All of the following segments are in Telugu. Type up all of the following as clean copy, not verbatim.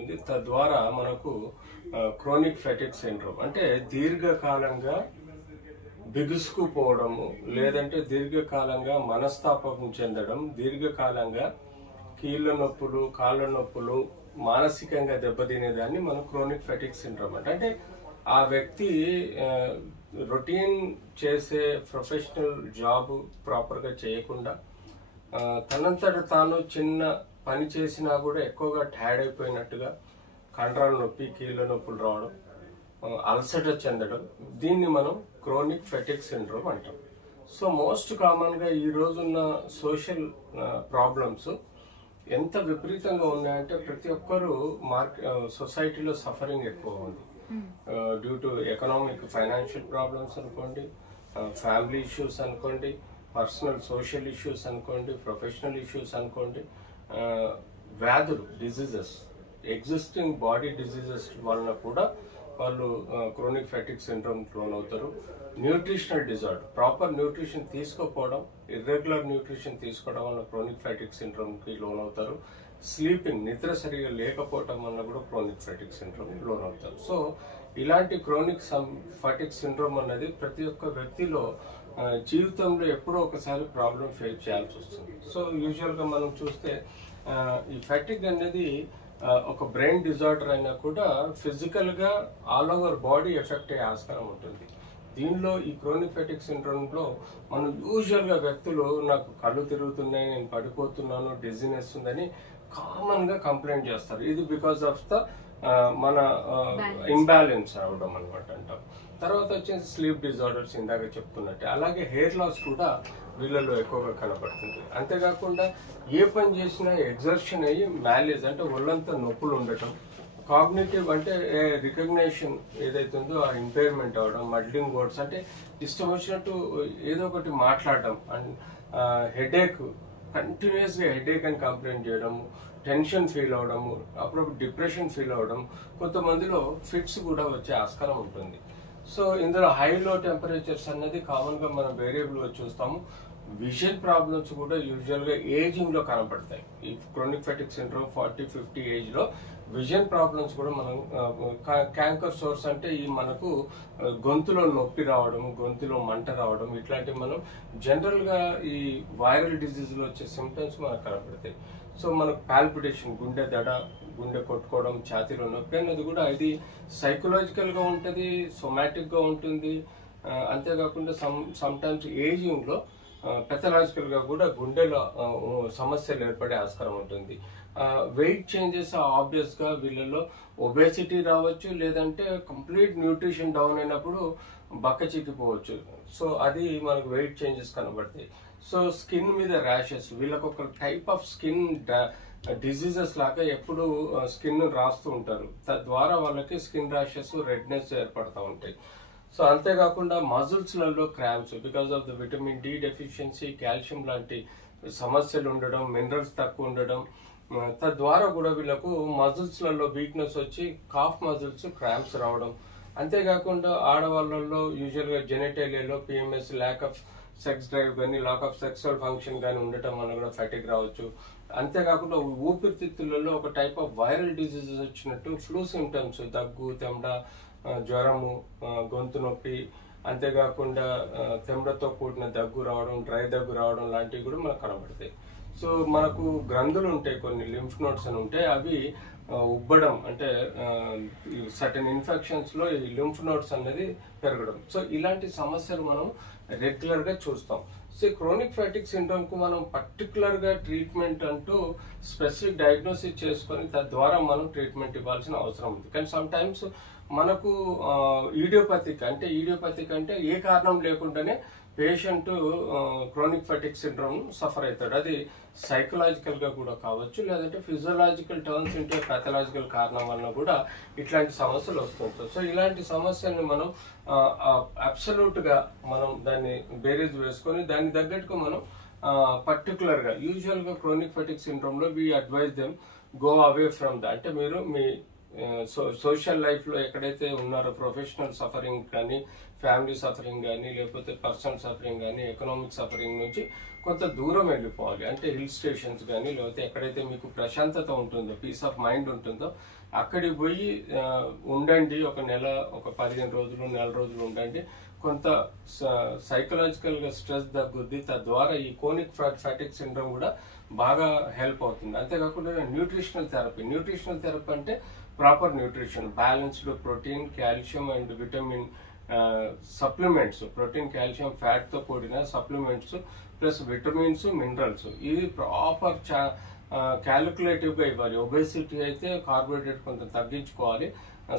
ఉంటుంది. తద్వారా మనకు క్రోనిక్ ఫెటిక్ సిండ్రోమ్ అంటే దీర్ఘకాలంగా బిగుసుకుపోవడము, లేదంటే దీర్ఘకాలంగా మనస్తాపం చెందడం, దీర్ఘకాలంగా కీళ్ళ నొప్పులు, కాళ్ళ నొప్పులు, మానసికంగా దెబ్బతినేదాన్ని మనం క్రోనిక్ ఫెటిక్ సిండ్రోమ్ అంటే ఆ వ్యక్తి రొటీన్ చేసే ప్రొఫెషనల్ జాబ్ ప్రాపర్గా చేయకుండా తనంతట తాను చిన్న పని చేసినా కూడా ఎక్కువగా టైర్డ్ అయిపోయినట్టుగా కండరాల నొప్పి, కీళ్ళ నొప్పులు రావడం, అలసట చెందడం, దీన్ని మనం క్రోనిక్ ఫెటిక్ సిండ్రోమ్ అంటాం. సో మోస్ట్ కామన్గా ఈ రోజున్న సోషల్ ప్రాబ్లమ్స్ ఎంత విపరీతంగా ఉన్నాయంటే ప్రతి ఒక్కరు సొసైటీలో సఫరింగ్ ఎక్కువ ఉంది. Due to economic financial problems అనుకోండి, ఫ్యామిలీ ఇష్యూస్ అనుకోండి, పర్సనల్ సోషల్ ఇష్యూస్ అనుకోండి, ప్రొఫెషనల్ ఇష్యూస్ అనుకోండి, వ్యాధులు, డిజీజెస్, ఎగ్జిస్టింగ్ బాడీ డిజీజెస్ వలన కూడా వాళ్ళు క్రోనిక్ ఫెటిక్ సిండ్రోమ్ లోన్ అవుతారు. న్యూట్రిషనల్ డిజార్డర్, ప్రాపర్ న్యూట్రిషన్ తీసుకోకపోవడం, ఇర్రెగ్యులర్ న్యూట్రిషన్ తీసుకోవడం వల్ల క్రోనిక్ ఫెటిక్ సిండ్రోమ్కి లోన్ అవుతారు. స్లీపింగ్, నిద్ర సరిగా లేకపోవడం వల్ల కూడా క్రోనిక్ ఫెటిక్ సిండ్రోమ్ లోన్ అవుతారు. సో ఇలాంటి క్రోనిక్ ఫెటిక్ సిండ్రోమ్ అనేది ప్రతి ఒక్క వ్యక్తిలో జీవితంలో ఎప్పుడో ఒకసారి ప్రాబ్లం ఫేస్ చేయాల్సి వస్తుంది. సో యూజువల్గా మనం చూస్తే ఈ ఫెటిక్ అనేది ఒక బ్రెయిన్ డిజార్డర్ అయినా కూడా ఫిజికల్గా ఆల్ ఓవర్ బాడీ ఎఫెక్ట్ అయ్యే ఆస్కారం ఉంటుంది. దీనిలో ఈ క్రోనిక్ ఫెటిక్ సిండ్రోమ్లో మనం యూజువల్గా వ్యక్తులు నాకు కళ్ళు తిరుగుతున్నాయి, నేను పడిపోతున్నాను, డిజీనెస్ ఉందని కామన్గా కంప్లైంట్ చేస్తారు. ఇది బికాస్ ఆఫ్ ద మన ఇంబ్యాలెన్స్ అవడం అనమాట అంటాం. తర్వాత వచ్చేసి స్లీప్ డిజార్డర్స్ ఇందాక చెప్తున్నట్టే, అలాగే హెయిర్ లాస్ కూడా వీళ్ళలో ఎక్కువగా కనపడుతుంది. అంతేకాకుండా ఏ పని చేసినా ఎగ్జర్షన్ అయ్యి మ్యాలేజ్ అంటే ఒళ్ళంతా నొప్పులు ఉండటం, కాగ్నిటివ్ అంటే రికగ్నేషన్ ఏదైతే ఉందో ఆ ఇంపైర్మెంట్ అవడం, మడ్లింగ్ వర్డ్స్ అంటే ఇష్టం వచ్చినట్టు ఏదో ఒకటి మాట్లాడడం, అండ్ హెడేక్, కంటిన్యూస్గా హెడేక్ అని కంప్లైంట్ చేయడము, టెన్షన్ ఫీల్ అవడము, అప్పుడప్పుడు డిప్రెషన్ ఫీల్ అవడం, కొంతమందిలో ఫిట్స్ కూడా వచ్చే ఆస్కారం ఉంటుంది. సో ఇందులో హై లో టెంపరేచర్స్ అన్నది కామన్గా మనం వేరియబుల్గా చూస్తాము. విజన్ ప్రాబ్లమ్స్ కూడా యూజువల్గా ఏజింగ్లో కనపడతాయి. ఈ క్రోనిక్ ఫెటిక్ సిండ్రోమ్ 40-50 ఏజ్లో విజన్ ప్రాబ్లమ్స్ కూడా మనం క్యాంకర్ సోర్స్ అంటే ఈ మనకు గొంతులో నొప్పి రావడం, గొంతులో మంట రావడం, ఇట్లాంటివి మనం జనరల్గా ఈ వైరల్ డిజీజ్లో వచ్చే సిమ్టమ్స్ మనకు కనపడతాయి. సో మనకు పాల్పిటేషన్, గుండె దడ, గుండె కొట్టుకోవడం, ఛాతీలో నొప్పి అన్నది కూడా ఇది సైకలాజికల్గా ఉంటుంది, సొమాటిక్గా ఉంటుంది. అంతేకాకుండా సమ్ టైమ్స్ ఏజింగ్లో పెథలాజికల్గా కూడా గుండెలో సమస్యలు ఏర్పడే ఆస్కారం ఉంటుంది. వెయిట్ చేంజెస్ ఆబ్వియస్గా వీళ్ళలో ఒబేసిటీ రావచ్చు, లేదంటే కంప్లీట్ న్యూట్రిషన్ డౌన్ అయినప్పుడు బక్క చిక్కిపోవచ్చు. సో అది మనకు వెయిట్ చేంజెస్ కనబడతాయి. సో స్కిన్ మీద ర్యాషెస్, వీళ్ళకి ఒక టైప్ ఆఫ్ స్కిన్ డిజీజెస్ లాగా ఎప్పుడు స్కిన్ రాస్తూ ఉంటారు. తద్వారా వాళ్ళకి స్కిన్ ర్యాషెస్, రెడ్నెస్ ఏర్పడుతూ ఉంటాయి. సో అంతేకాకుండా మజిల్స్లలో cramps because of the vitamin D deficiency, calcium లాంటి సమస్యలు ఉండడం, మినరల్స్ తక్కువ ఉండడం, తద్వారా కూడా వీళ్ళకు మజిల్స్లలో వీక్నెస్ వచ్చి కాఫ్ మజిల్స్ క్రాంప్స్ రావడం. అంతేకాకుండా ఆడవాళ్ళలో యూజువల్గా జెనిటేలియాలో PMS, lack of sex drive కానీ, లాక్ ఆఫ్ సెక్సువల్ ఫంక్షన్ కానీ ఉండటం వల్ల కూడా ఫెటిక్ రావచ్చు. అంతేకాకుండా ఊపిరితిత్తులలో ఒక టైప్ ఆఫ్ వైరల్ డిజీజెస్ వచ్చినట్టు ఫ్లూ సిమ్టమ్స్, దగ్గు, తెమ్డ, జ్వరము, గొంతు నొప్పి, అంతేకాకుండా తెమ్డతో కూడిన దగ్గు రావడం, డ్రై దగ్గు రావడం లాంటివి కూడా మనకు కనబడతాయి. సో మనకు గ్రంథులు ఉంటాయి, కొన్ని లింఫ్ నోడ్స్ అని ఉంటాయి, అవి ఉబ్బడం అంటే సర్టెన్ ఇన్ఫెక్షన్స్ లో ఈ లింఫ్ నోడ్స్ అనేది పెరగడం. సో ఇలాంటి సమస్యలు మనం రెగ్యులర్ గా చూస్తాం. సో క్రోనిక్ ఫెటిక్ సిండ్రోమ్ కు మనం పర్టికులర్ గా ట్రీట్మెంట్ అంటూ స్పెసిఫిక్ డయాగ్నోసిస్ చేసుకొని తద్వారా మనం ట్రీట్మెంట్ ఇవ్వాల్సిన అవసరం ఉంది. కానీ సమ్ టైమ్స్ మనకు ఈడియోపతిక్ అంటే ఏ కారణం లేకుండానే patient chronic fatigue syndrome suffer అవుతాడు. అది సైకలాజికల్ గా కూడా కావచ్చు, లేదంటే ఫిజియోలాజికల్ టర్న్స్ ఇంటే పాథలాజికల్ కారణం వల్ల కూడా ఇట్లాంటి సమస్యలు వస్తుంటాయి. సో ఇలాంటి సమస్యల్ని మనం అబ్సల్యూట్ గా మనం దాన్ని బేరీజ్ వేసుకొని దాన్ని తగ్గట్టుగా మనం పర్టికులర్ గా యూజువల్ గా క్రోనిక్ ఫెటిక్ సిండ్రోమ్ లో we advise them go away from the, అంటే మీరు మీ సోషల్ లైఫ్లో ఎక్కడైతే ఉన్నారో ప్రొఫెషనల్ సఫరింగ్ కానీ, ఫ్యామిలీ సఫరింగ్ కానీ, లేకపోతే పర్సనల్ సఫరింగ్ కానీ, ఎకనామిక్ సఫరింగ్ నుంచి కొంత దూరం వెళ్ళిపోవాలి. అంటే హిల్ స్టేషన్స్ కానీ, లేకపోతే ఎక్కడైతే మీకు ప్రశాంతత ఉంటుందో, పీస్ ఆఫ్ మైండ్ ఉంటుందో అక్కడికి పోయి ఉండండి. ఒక నెల, ఒక 15 రోజులు, నెల రోజులు ఉండండి. కొంత సైకలాజికల్ గా స్ట్రెస్ తగ్గుద్ది. తద్వారా ఈ కోనిక్ ఫ్యాటిక్ సిండ్రోమ్ కూడా బాగా హెల్ప్ అవుతుంది. అంతేకాకుండా న్యూట్రిషనల్ థెరపీ అంటే proper nutrition, balanced protein, calcium and vitamin supplements, protein, calcium, fat తో కూడిన సప్లిమెంట్స్ ప్లస్ విటమిన్స్, మినరల్స్, ఇది ప్రాపర్ క్యాలిక్యులేటివ్ గా ఇవ్వాలి. ఒబేసిటీ అయితే కార్బోహైడ్రేట్ కొంత తగ్గించుకోవాలి.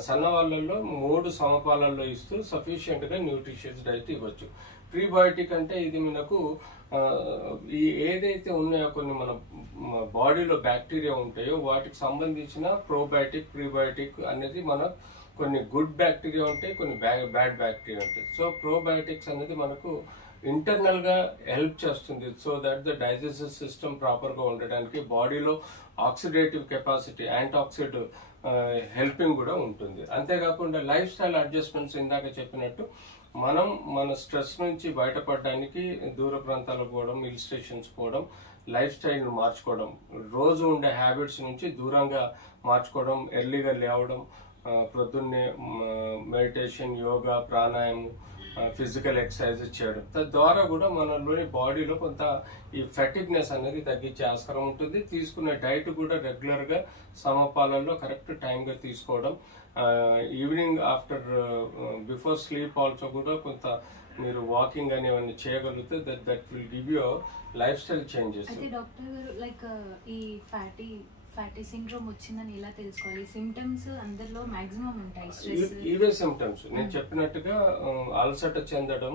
సన్న వాళ్ళల్లో 3 సమపాలల్లో ఇస్తూ సఫిషియెంట్ గా న్యూట్రిషియస్ డైట్ ఇవ్వచ్చు. ప్రీబయోటిక్ అంటే ఇది మనకు ఈ ఏదైతే ఉన్నాయో కొన్ని మన బాడీలో బ్యాక్టీరియా ఉంటాయో వాటికి సంబంధించిన ప్రోబయోటిక్, ప్రీబయోటిక్ అనేది మన కొన్ని గుడ్ బ్యాక్టీరియా ఉంటాయి, కొన్ని బ్యాడ్ బ్యాక్టీరియా ఉంటాయి. సో ప్రోబయోటిక్స్ అనేది మనకు ఇంటర్నల్ గా హెల్ప్ చేస్తుంది. So that the digestive system proper గా ఉండడానికి, బాడీలో ఆక్సిడేటివ్ కెపాసిటీ, యాంటాక్సిడ్ హెల్పింగ్ కూడా ఉంటుంది. అంతేకాకుండా లైఫ్ స్టైల్ అడ్జస్ట్మెంట్స్ ఇందాక చెప్పినట్టు మనం మన స్ట్రెస్ నుంచి బయటపడడానికి దూర ప్రాంతాలకు పోవడం, హిల్ స్టేషన్స్ పోవడం, లైఫ్ స్టైల్ మార్చుకోవడం, రోజు ఉండే హ్యాబిట్స్ నుంచి దూరంగా మార్చుకోవడం, ఎర్లీగా లేవడం, ప్రొద్దున్నే మెడిటేషన్, యోగా, ప్రాణాయామం, ఫిజికల్ ఎక్సర్సైజెస్ చేయడం, తద్వారా కూడా మనలోని బాడీలో కొంత ఈ ఫెటిగ్నెస్ అనేది తగ్గించే ఆస్కారం ఉంటుంది. తీసుకునే డైట్ కూడా రెగ్యులర్ గా సమపాలల్లో కరెక్ట్ టైం గా తీసుకోవడం, evening after before sleep also కూడా కొంత మీరు వాకింగ్ అనేవన్నీ చేయగలిగితే that will give you life style changes. అయితే డాక్టర్ గారు లైక్ ఈ ఫ్యాటీ సిండ్రోమ్ వచ్చిందని ఎలా తెలుసుకోవాలి? సిమ్టమ్స్ అందరిలో మాక్సిమం ఉంటాయి. ఇవే సిమ్టమ్స్ నేను చెప్పినట్టుగా అలసట చెందడం,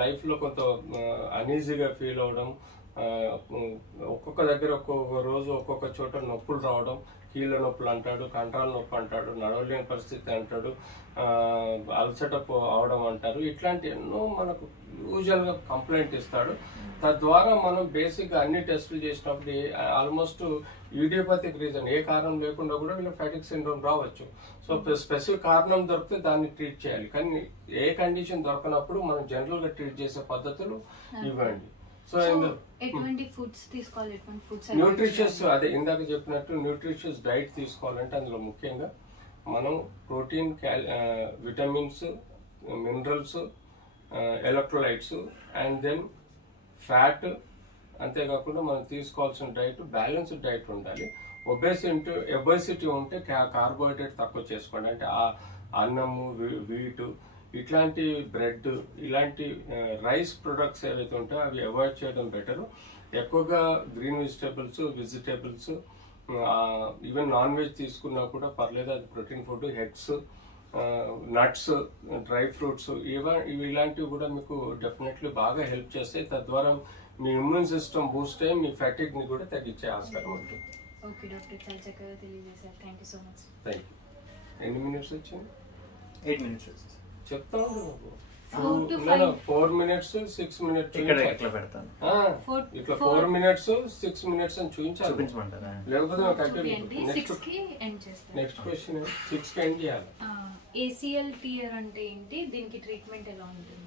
లైఫ్ లో కొంత అనీజీగా ఫీల్ అవడం, ఒక్కొక్క దగ్గర ఒక్కొక్క రోజు ఒక్కొక్క చోట నొప్పులు రావడం, కీళ్ళ నొప్పులు అంటాడు, కంఠాల నొప్పి అంటాడు, నడవలేని పరిస్థితి అంటాడు, అలసట అవడం అంటారు. ఇట్లాంటి ఎన్నో మనకు యూజువల్ గా కంప్లైంట్ ఇస్తాడు. తద్వారా మనం బేసిక్ గా అన్ని టెస్టులు చేసినప్పుడు ఆల్మోస్ట్ ఇడియోపతిక్ రీజన్, ఏ కారణం లేకుండా కూడా వీళ్ళ ఫ్యాటిక్ సిండ్రోమ్ రావచ్చు. సో స్పెసిఫిక్ కారణం దొరికితే దాన్ని ట్రీట్ చేయాలి. కానీ ఏ కండిషన్ దొరకనప్పుడు మనం జనరల్ గా ట్రీట్ చేసే పద్ధతులు ఇవ్వండి. సో ఎటువంటి ఫుడ్స్ తీసుకోవాలి, ఎటువంటి ఫుడ్స్ న్యూట్రిషియస్, అదే ఇందాక చెప్పినట్టు న్యూట్రిషియస్ డైట్ తీసుకోవాలంటే అందులో ముఖ్యంగా మనం protein, vitamins, minerals, electrolytes and then fat, అంతేకాకుండా మనం తీసుకోవాల్సిన డైట్ బ్యాలెన్స్డ్ డైట్ ఉండాలి. ఒబేసిటీ ఉంటే కార్బోహైడ్రేట్ తక్కువ చేసుకోండి. అంటే అన్నము, వీటు, ఇట్లాంటి బ్రెడ్, ఇలాంటి రైస్ ప్రొడక్ట్స్ ఏవైతే ఉంటాయో అవి అవాయిడ్ చేయడం బెటర్. ఎక్కువగా green vegetables, even non veg తీసుకున్నా కూడా పర్లేదు, అది protein food. Eggs, nuts, dry fruits, ఇవి ఇలాంటివి కూడా మీకు డెఫినెట్లీ బాగా హెల్ప్ చేస్తాయి. తద్వారా మీ ఇమ్యూన్ సిస్టమ్ బూస్ట్ అయ్యి మీ ఫ్యాటిక్ ని కూడా తగ్గించే ఆస్కారం ఉంటుంది. ఓకే డాక్టర్, చాలా చక్కగా తెలియజేశారు. Thank you so much. Thank you. ఎన్ని మినిట్స్ వచ్చింది? 8 minutes వచ్చింది. చెప్తాను 4 minutes 6 minutes ఇట్లా పెడతాను. ఇట్లా 4 minutes 6 minutes అని చూపించమంటారా? లేకపోతే నెక్స్ట్ క్వశ్చన్ 6 కి ఎండ్ చేయాలి. ఏసీఎల్ టియర్ అంటే ఏంటి? దీనికి ట్రీట్మెంట్ ఎలా ఉంటుంది?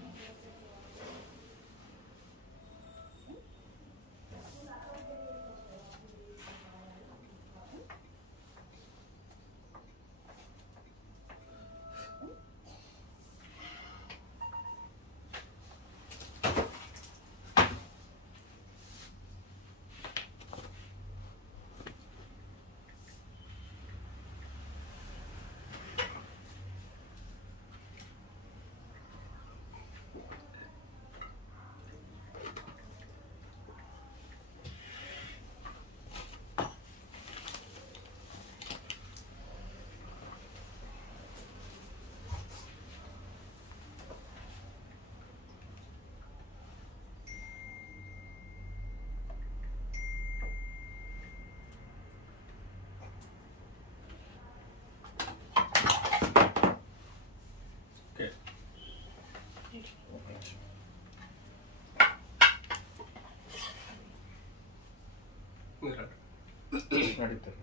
అడుగుతారు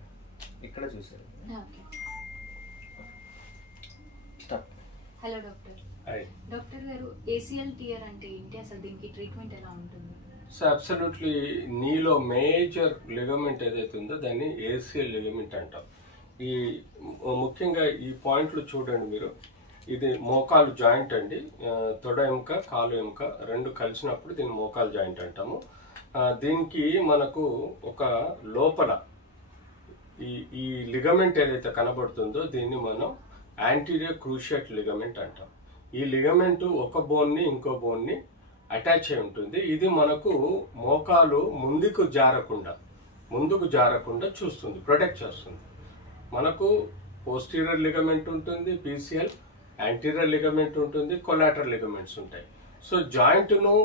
ఇక్కడ చూసారు. Hello doctor. డాక్టర్ గారు, ఏసీఎల్ టియర్ అంటే ఏంటి, అసలు దీనికి ట్రీట్మెంట్ ఎలా ఉంటుంది? సో అబ్సల్యూట్లీ నీలో మేజర్ లిగమెంట్ ఏదైతే ఉందో దాన్ని ఏసీఎల్ లిగమెంట్ అంటాం. ఈ ముఖ్యంగా ఈ పాయింట్లు చూడండి మీరు. ఇది మోకాలు జాయింట్ అండి. తొడ ఎముక, కాలు ఎముక రెండు కలిసినప్పుడు దీన్ని మోకాలు జాయింట్ అంటాము. దీనికి మనకు ఒక లోపల ఈ లిగమెంట్ ఏదైతే కనబడుతుందో దీన్ని మనం యాంటీరియర్ క్రూషియేట్ లిగమెంట్ అంటాం. ఈ లిగమెంట్ ఒక బోన్ని ఇంకో బోన్ని అటాచ్ అయి ఉంటుంది. ఇది మనకు మోకాలు ముందుకు జారకుండా చూస్తుంది, ప్రొటెక్ట్ చేస్తుంది. మనకు పోస్టీరియర్ లిగమెంట్ ఉంటుంది, పీసీఎల్, యాంటీరియర్ లిగమెంట్ ఉంటుంది, కొలాటరల్ లిగమెంట్స్ ఉంటాయి. సో జాయింట్ను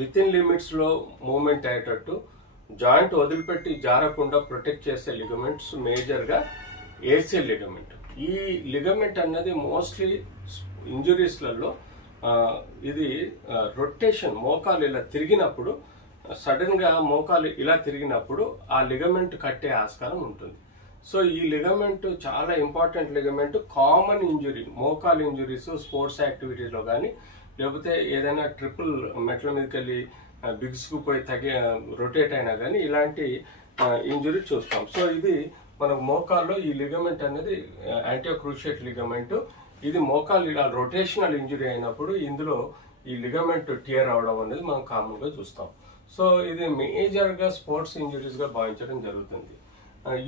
విత్ ఇన్ లిమిట్స్లో మూవ్మెంట్ అయ్యేటట్టు, జాయింట్ వదిలిపెట్టి జారకుండా ప్రొటెక్ట్ చేసే లిగమెంట్స్ మేజర్గా ఏసీఎల్ లిగమెంట్. ఈ లిగమెంట్ అన్నది మోస్ట్లీ ఇంజురీస్లలో ఇది రొటేషన్, మోకాలు ఇలా తిరిగినప్పుడు, సడన్గా మోకాలు ఇలా తిరిగినప్పుడు ఆ లిగమెంట్ కట్టే ఆస్కారం ఉంటుంది. సో ఈ లిగమెంట్ చాలా ఇంపార్టెంట్ లిగమెంట్. కామన్ ఇంజురీ, మోకాలు ఇంజురీస్ స్పోర్ట్స్ యాక్టివిటీలో కానీ, లేకపోతే ఏదైనా ట్రిపుల్ మెట్ల మీదకి వెళ్ళి బిగుసుకుపోయి రొటేట్ అయినా కానీ ఇలాంటి ఇంజురీ చూస్తాం. సో ఇది మనకు మోకాల్లో ఈ లిగమెంట్ అనేది యాంటీరియర్ క్రూషియేట్ లిగమెంట్. ఇది మోకాలు ఇలా రొటేషనల్ ఇంజురీ అయినప్పుడు ఇందులో ఈ లిగమెంట్ టియర్ అవడం అనేది మనం కామన్గా చూస్తాం. సో ఇది మేజర్గా స్పోర్ట్స్ ఇంజురీస్గా భావించడం జరుగుతుంది.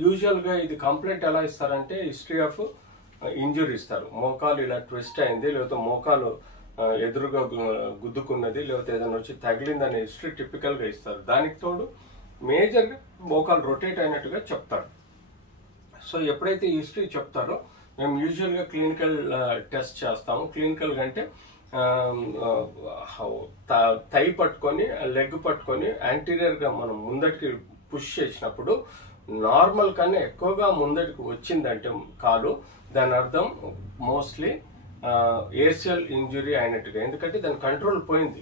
యూజువల్గా ఇది కంప్లైంట్ ఎలా ఇస్తారంటే హిస్టరీ ఆఫ్ ఇంజురీ ఇస్తారు. మోకాలు ఇలా ట్విస్ట్ అయింది, లేకపోతే మోకాలు ఎదురుగా గుద్దుకున్నది, లేకపోతే ఏదైనా వచ్చి తగిలిందనే హిస్టరీ టిపికల్గా ఇస్తారు. దానికి తోడు మేజర్గా మోకాలు రొటేట్ అయినట్టుగా చెప్తారు. సో ఎప్పుడైతే హిస్టరీ చెప్తారో మేము యూజువల్గా క్లినికల్ టెస్ట్ చేస్తాము. క్లినికల్ అంటే థై పట్టుకొని, లెగ్ పట్టుకొని యాంటీరియర్గా మనం ముందటికి పుష్ చేసినప్పుడు నార్మల్ కన్నా ఎక్కువగా ముందటికి వచ్చిందంటే కాలు, దాని అర్థం మోస్ట్లీ ఏసీఎల్ ఇంజురీ అయినట్టుగా. ఎందుకంటే దాని కంట్రోల్ పోయింది.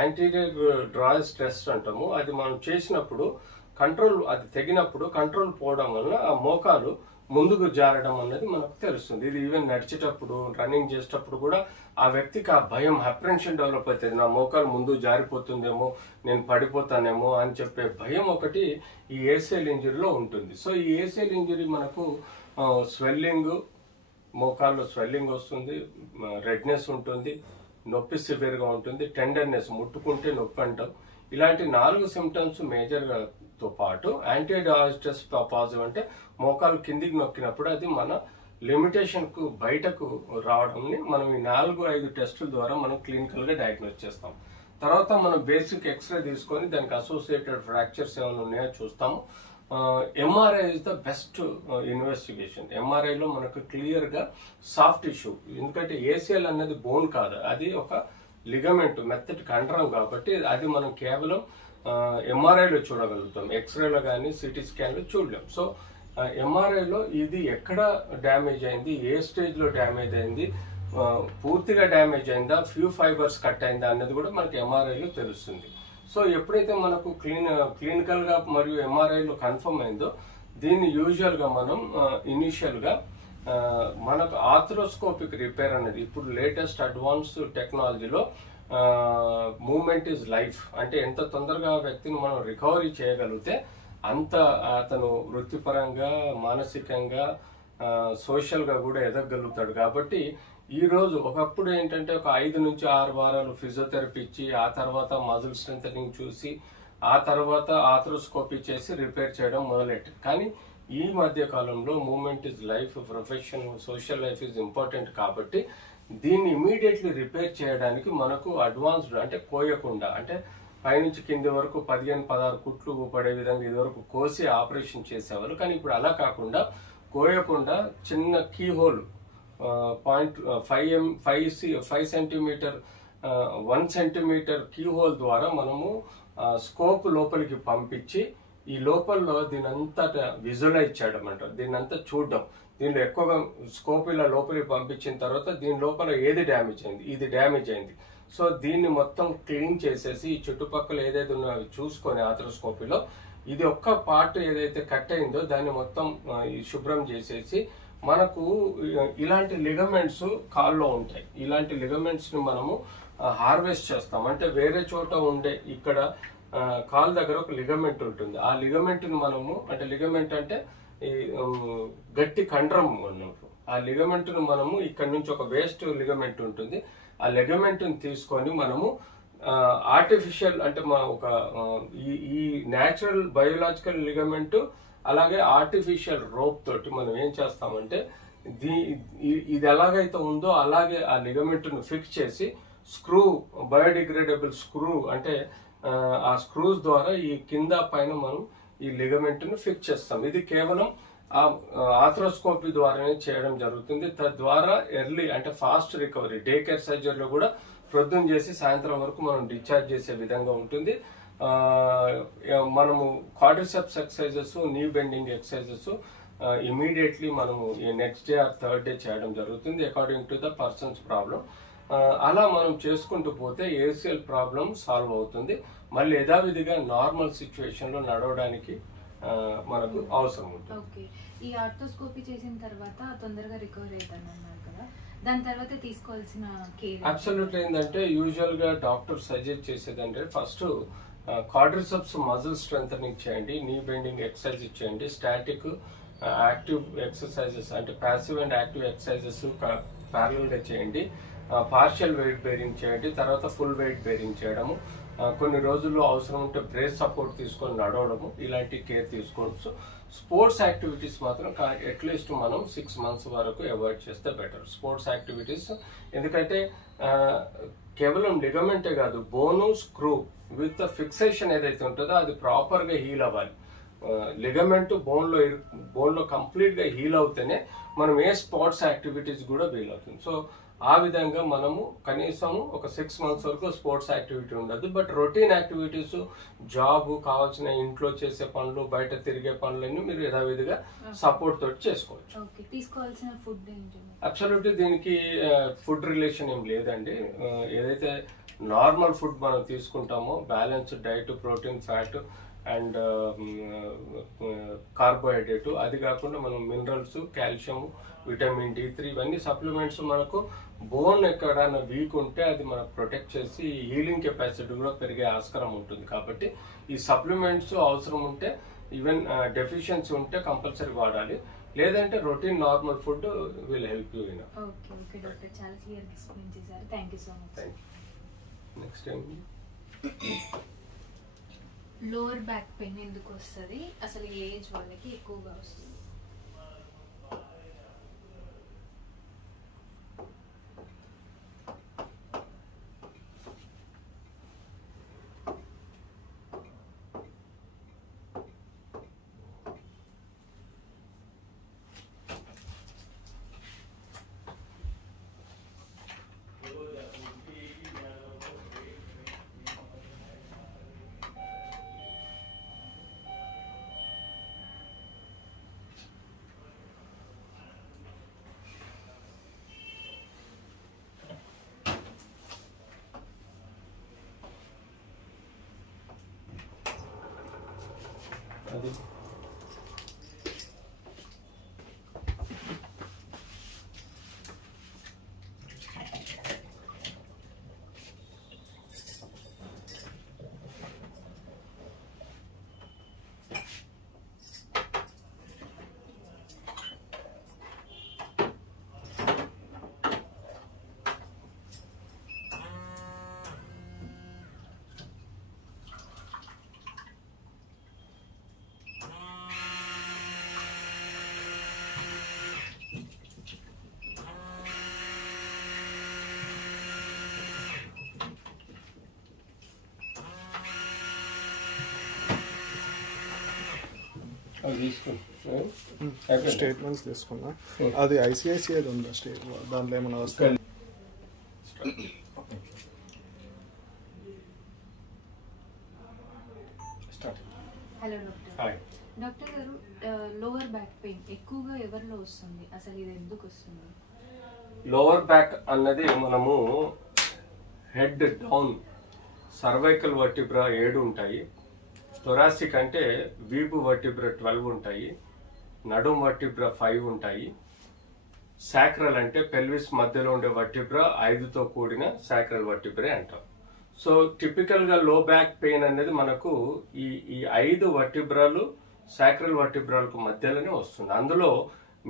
యాంటీరియర్ డ్రాయస్ టెస్ట్ అంటాము. అది మనం చేసినప్పుడు కంట్రోల్, అది తెగినప్పుడు కంట్రోల్ పోవడం వలన ఆ మోకాలు ముందుకు జారడం అన్నది మనకు తెలుస్తుంది. ఇది ఈవెన్ నడిచేటప్పుడు, రన్నింగ్ చేసేటప్పుడు కూడా ఆ వ్యక్తికి ఆ భయం, అప్రెన్షన్ డెవలప్ అవుతుంది. నా మోకాలు ముందు జారిపోతుందేమో, నేను పడిపోతానేమో అని చెప్పే భయం ఒకటి ఈ ఏసీఎల్ ఇంజురీలో ఉంటుంది. సో ఈ ఏసీఎల్ ఇంజురీ మనకు స్వెల్లింగ్, మోకాల్లో స్వెల్లింగ్ వస్తుంది, రెడ్నెస్ ఉంటుంది, నొప్పి సివియర్గా ఉంటుంది, టెండర్నెస్, ముట్టుకుంటే నొప్పి అంటాం. ఇలాంటి 4 సిమ్టమ్స్ మేజర్గా తో పాటు యాంటీడయాస్టస్ పాజిటివ్ అంటే మోకాలు కిందికి నొక్కినప్పుడు అది మన లిమిటేషన్ కు బయటకు రావడంని మనం ఈ 4-5 టెస్టుల ద్వారా మనం క్లినికల్ గా డయాగ్నోస్ చేస్తాం. తర్వాత మనం బేసిక్ ఎక్స్రే తీసుకొని దానికి అసోసియేటెడ్ ఫ్రాక్చర్స్ ఏమైనా ఉన్నాయో చూస్తాము. MRI is the best investigation. ఎంఆర్ఐలో మనకు క్లియర్ గా సాఫ్ట్ టిష్యూ, ఎందుకంటే ఏసీఎల్ అనేది బోన్ కాదు, అది ఒక లిగమెంట్, మెత్తటి కండరం కాబట్టి అది మనం కేవలం ఎంఆర్ఐలో చూడగలుగుతాం. ఎక్స్రేలో కానీ సిటీ స్కాన్లో చూడలేం. సో ఎంఆర్ఐలో ఇది ఎక్కడ డ్యామేజ్ అయింది, ఏ స్టేజ్లో డ్యామేజ్ అయింది, పూర్తిగా డ్యామేజ్ అయిందా, ఫ్యూ ఫైబర్స్ కట్ అయిందా అన్నది కూడా మనకి ఎంఆర్ఐలో తెలుస్తుంది. సో ఎప్పుడైతే మనకు క్లినికల్గా మరియు ఎంఆర్ఐలో కన్ఫర్మ్ అయిందో దీన్ని యూజువల్గా మనం ఇనీషియల్గా మనకు ఆర్థ్రోస్కోపిక్ రిపేర్ అనేది, ఇప్పుడు లేటెస్ట్ అడ్వాన్స్ టెక్నాలజీలో మూమెంట్ ఈజ్ లైఫ్ అంటే ఎంత తొందరగా వ్యక్తిని మనం రికవరీ చేయగలిగితే అంత అతను వృత్తిపరంగా, మానసికంగా, సోషల్గా కూడా ఎదగలుగుతాడు. కాబట్టి ఈ రోజు ఒకప్పుడు ఏంటంటే ఒక 5 నుంచి 6 వారాలు ఫిజియోథెరపీ ఇచ్చి, ఆ తర్వాత మజిల్ స్ట్రెంథనింగ్ చూసి, ఆ తర్వాత ఆర్థ్రోస్కోపీ చేసి రిపేర్ చేయడం మొదలెట్టారు. కానీ ఈ మధ్య కాలంలో movement is life, profession, social life is important కాబట్టి దీన్ని ఇమీడియట్లీ రిపేర్ చేయడానికి మనకు అడ్వాన్స్డ్ అంటే కోయకుండా, అంటే పైనుంచి కింది వరకు 15-16 కుట్లు పడే విధంగా ఇదివరకు కోసి ఆపరేషన్ చేసేవాళ్ళు. కానీ ఇప్పుడు అలా కాకుండా కోయకుండా చిన్న keyhole 0.5 centimetre 1 centimetre keyhole ద్వారా మనము స్కోప్ లోపలికి పంపించి ఈ లోపల్లో దీనంతా విజువలైజ్ చేయడం అంటారు, దీన్నంతా చూడడం. దీనిలో ఎక్కువగా స్కోప్ ఇలా లోపలికి పంపించిన తర్వాత దీని లోపల ఏది డ్యామేజ్ అయింది, ఇది డ్యామేజ్ అయింది. సో దీన్ని మొత్తం క్లీన్ చేసేసి ఈ చుట్టుపక్కల ఏదైతే ఉన్నాయో అవి చూసుకొని ఆర్థ్రోస్కోపీలో ఇది ఒక్క పార్ట్ ఏదైతే కట్ అయిందో దాన్ని మొత్తం శుభ్రం చేసేసి మనకు ఇలాంటి లిగమెంట్స్ కాల్లో ఉంటాయి. ఇలాంటి లిగమెంట్స్ ని మనము హార్వెస్ట్ చేస్తాం. అంటే వేరే చోట ఉండే ఇక్కడ కాల్ దగ్గర ఒక లిగమెంట్ ఉంటుంది. ఆ లిగమెంట్ ని మనము అంటే లిగమెంట్ అంటే ఈ గట్టి కండరం అన్నట్టు. ఆ లిగమెంట్ ను మనము ఇక్కడ నుంచి ఒక వేస్ట్ లిగమెంట్ ఉంటుంది. ఆ లిగమెంట్ ని తీసుకొని మనము ఆర్టిఫిషియల్ అంటే ఒక ఈ న్యాచురల్ బయోలాజికల్ లిగమెంట్ అలాగే ఆర్టిఫిషియల్ రోప్ తోటి మనం ఏం చేస్తామంటే ఇది ఎలాగైతే ఉందో అలాగే ఆ లిగమెంట్ ను ఫిక్స్ చేసి స్క్రూ బయోడిగ్రేడబుల్ స్క్రూ అంటే ఆ స్క్రూస్ ద్వారా ఈ కింద పైన మనం ఈ లిగమెంట్ ను ఫిక్స్ చేస్తాం. ఇది కేవలం ఆర్థ్రోస్కోపీ ద్వారానే చేయడం జరుగుతుంది. తద్వారా ఎర్లీ అంటే ఫాస్ట్ రికవరీ డే కేర్ సర్జరీలో కూడా ప్రొద్దున చేసి సాయంత్రం వరకు మనం డిశ్చార్జ్ చేసే విధంగా ఉంటుంది. మనము quadriceps exercises, knee bending exercises immediately మనము next day or third day చేయడం జరుగుతుంది according to the person's problem. అలా మనం చేసుకుంటూ పోతే ఏసిఎల్ ప్రాబ్లం సాల్వ్ అవుతుంది. మళ్ళీ యథావిధిగా నార్మల్ సిచ్యువేషన్ లో నడవడానికి మనకు అవసరం ఉంటుంది. ఓకే, ఈ ఆర్థోస్కోపీ చేసిన తర్వాత తొందరగా రికవర్ అవుతానన్నారు కదా, దాని తర్వాత తీసుకోవాల్సిన కేర్ అబ్సల్యూట్ ఏంటంటే యూజువల్ గా డాక్టర్ సజెస్ట్ చేసేది అంటే ఫస్ట్ క్వాడ్రిసెప్స్ మజిల్ స్ట్రెంథనింగ్ చేయండి, నీ బెండింగ్ ఎక్సర్సైజ్ చేయండి, స్టాటిక్ యాక్టివ్ ఎక్సర్సైజెస్ అంటే passive and active exercises parallel గా చేయండి, పార్షియల్ వెయిట్ బేరింగ్ చేయండి, తర్వాత ఫుల్ వెయిట్ బేరింగ్ చేయడము, కొన్ని రోజుల్లో అవసరం ఉంటే బ్రేస్ సపోర్ట్ తీసుకొని నడవడము, ఇలాంటి కేర్ తీసుకోవచ్చు. స్పోర్ట్స్ యాక్టివిటీస్ మాత్రం అట్లీస్ట్ మనం 6 months వరకు అవాయిడ్ చేస్తే బెటర్. స్పోర్ట్స్ యాక్టివిటీస్ ఎందుకంటే కేవలం లిగమెంటే కాదు, బోను స్క్రూ విత్ ఫిక్సేషన్ ఏదైతే ఉంటుందో అది ప్రాపర్ గా హీల్ అవ్వాలి. లిగమెంట్ బోన్ లో కంప్లీట్ గా హీల్ అవుతేనే మనం ఏ స్పోర్ట్స్ యాక్టివిటీస్ కూడా వీలవుతుంది. సో ఆ విధంగా మనము కనీసం ఒక 6 months వరకు స్పోర్ట్స్ యాక్టివిటీ ఉండదు. బట్ రొటీన్ యాక్టివిటీస్, జాబ్, కావాల్సిన ఇంట్లో చేసే పనులు, బయట తిరిగే పనులన్నీ మీరు యథావిధిగా సపోర్ట్ తోటి చేసుకోవచ్చు. తీసుకోవాల్సిన ఫుడ్ ఏంటి? అబ్సల్యూట్లీ దీనికి ఫుడ్ రిలేషన్ ఏం లేదండి. ఏదైతే నార్మల్ ఫుడ్ మనం తీసుకుంటామో balanced diet, protein, fat and carbohydrate, అది కాకుండా మనం మినరల్స్, కాల్షియం, విటమిన్ D3 ఇవన్నీ సప్లిమెంట్స్ మనకు బోన్ ఎక్కడైనా వీక్ ఉంటే అది మనకు ప్రొటెక్ట్ చేసి హీలింగ్ కెపాసిటీ కూడా పెరిగే ఆస్కారం ఉంటుంది. కాబట్టి ఈ సప్లిమెంట్స్ అవసరం ఉంటే, ఈవెన్ డెఫిషియన్సీ ఉంటే కంపల్సరీ వాడాలి. లేదంటే routine normal food will help you. Okay okay doctor, చాలా క్లియర్ గా ఎక్స్ప్లెయిన్ చేశారు. Thank you so much. Next time lower back pain ఎందుకు వస్తుంది, అసలు ఏ ఏజ్ వాళ్ళకి ఎక్కువగా వస్తుంది? అది స్టేట్మెంట్స్ తీసుకున్నా. అది ఐసిఐసిఐ ఉందా స్టేట్, దాంట్లో ఏమైనా వస్తుంది? Hello doctor. డాక్టర్ గారు, లోవర్ బ్యాక్ పెయిన్ ఎక్కువగా ఎవరిలో వస్తుంది, అసలు ఇది ఎందుకు వస్తుంది? లోవర్ బ్యాక్ అన్నది మనము హెడ్ డౌన్ సర్వైకల్ వర్టిబ్రా 7 ఉంటాయి, థొరాసిక్ అంటే వీపు వర్టిబ్రా 12 ఉంటాయి, నడుం వర్టిబ్రా 5 ఉంటాయి, సాక్రల్ అంటే పెల్విస్ మధ్యలో ఉండే వర్టిబ్రా 5తో కూడిన సాక్రల్ వర్టిబ్రే అంటాం. సో టిపికల్ గా లో బ్యాక్ పెయిన్ అనేది మనకు ఈ 5 వర్టిబ్రాలు సాక్రల్ వర్టిబ్రాలకు మధ్యలోనే వస్తుంది. అందులో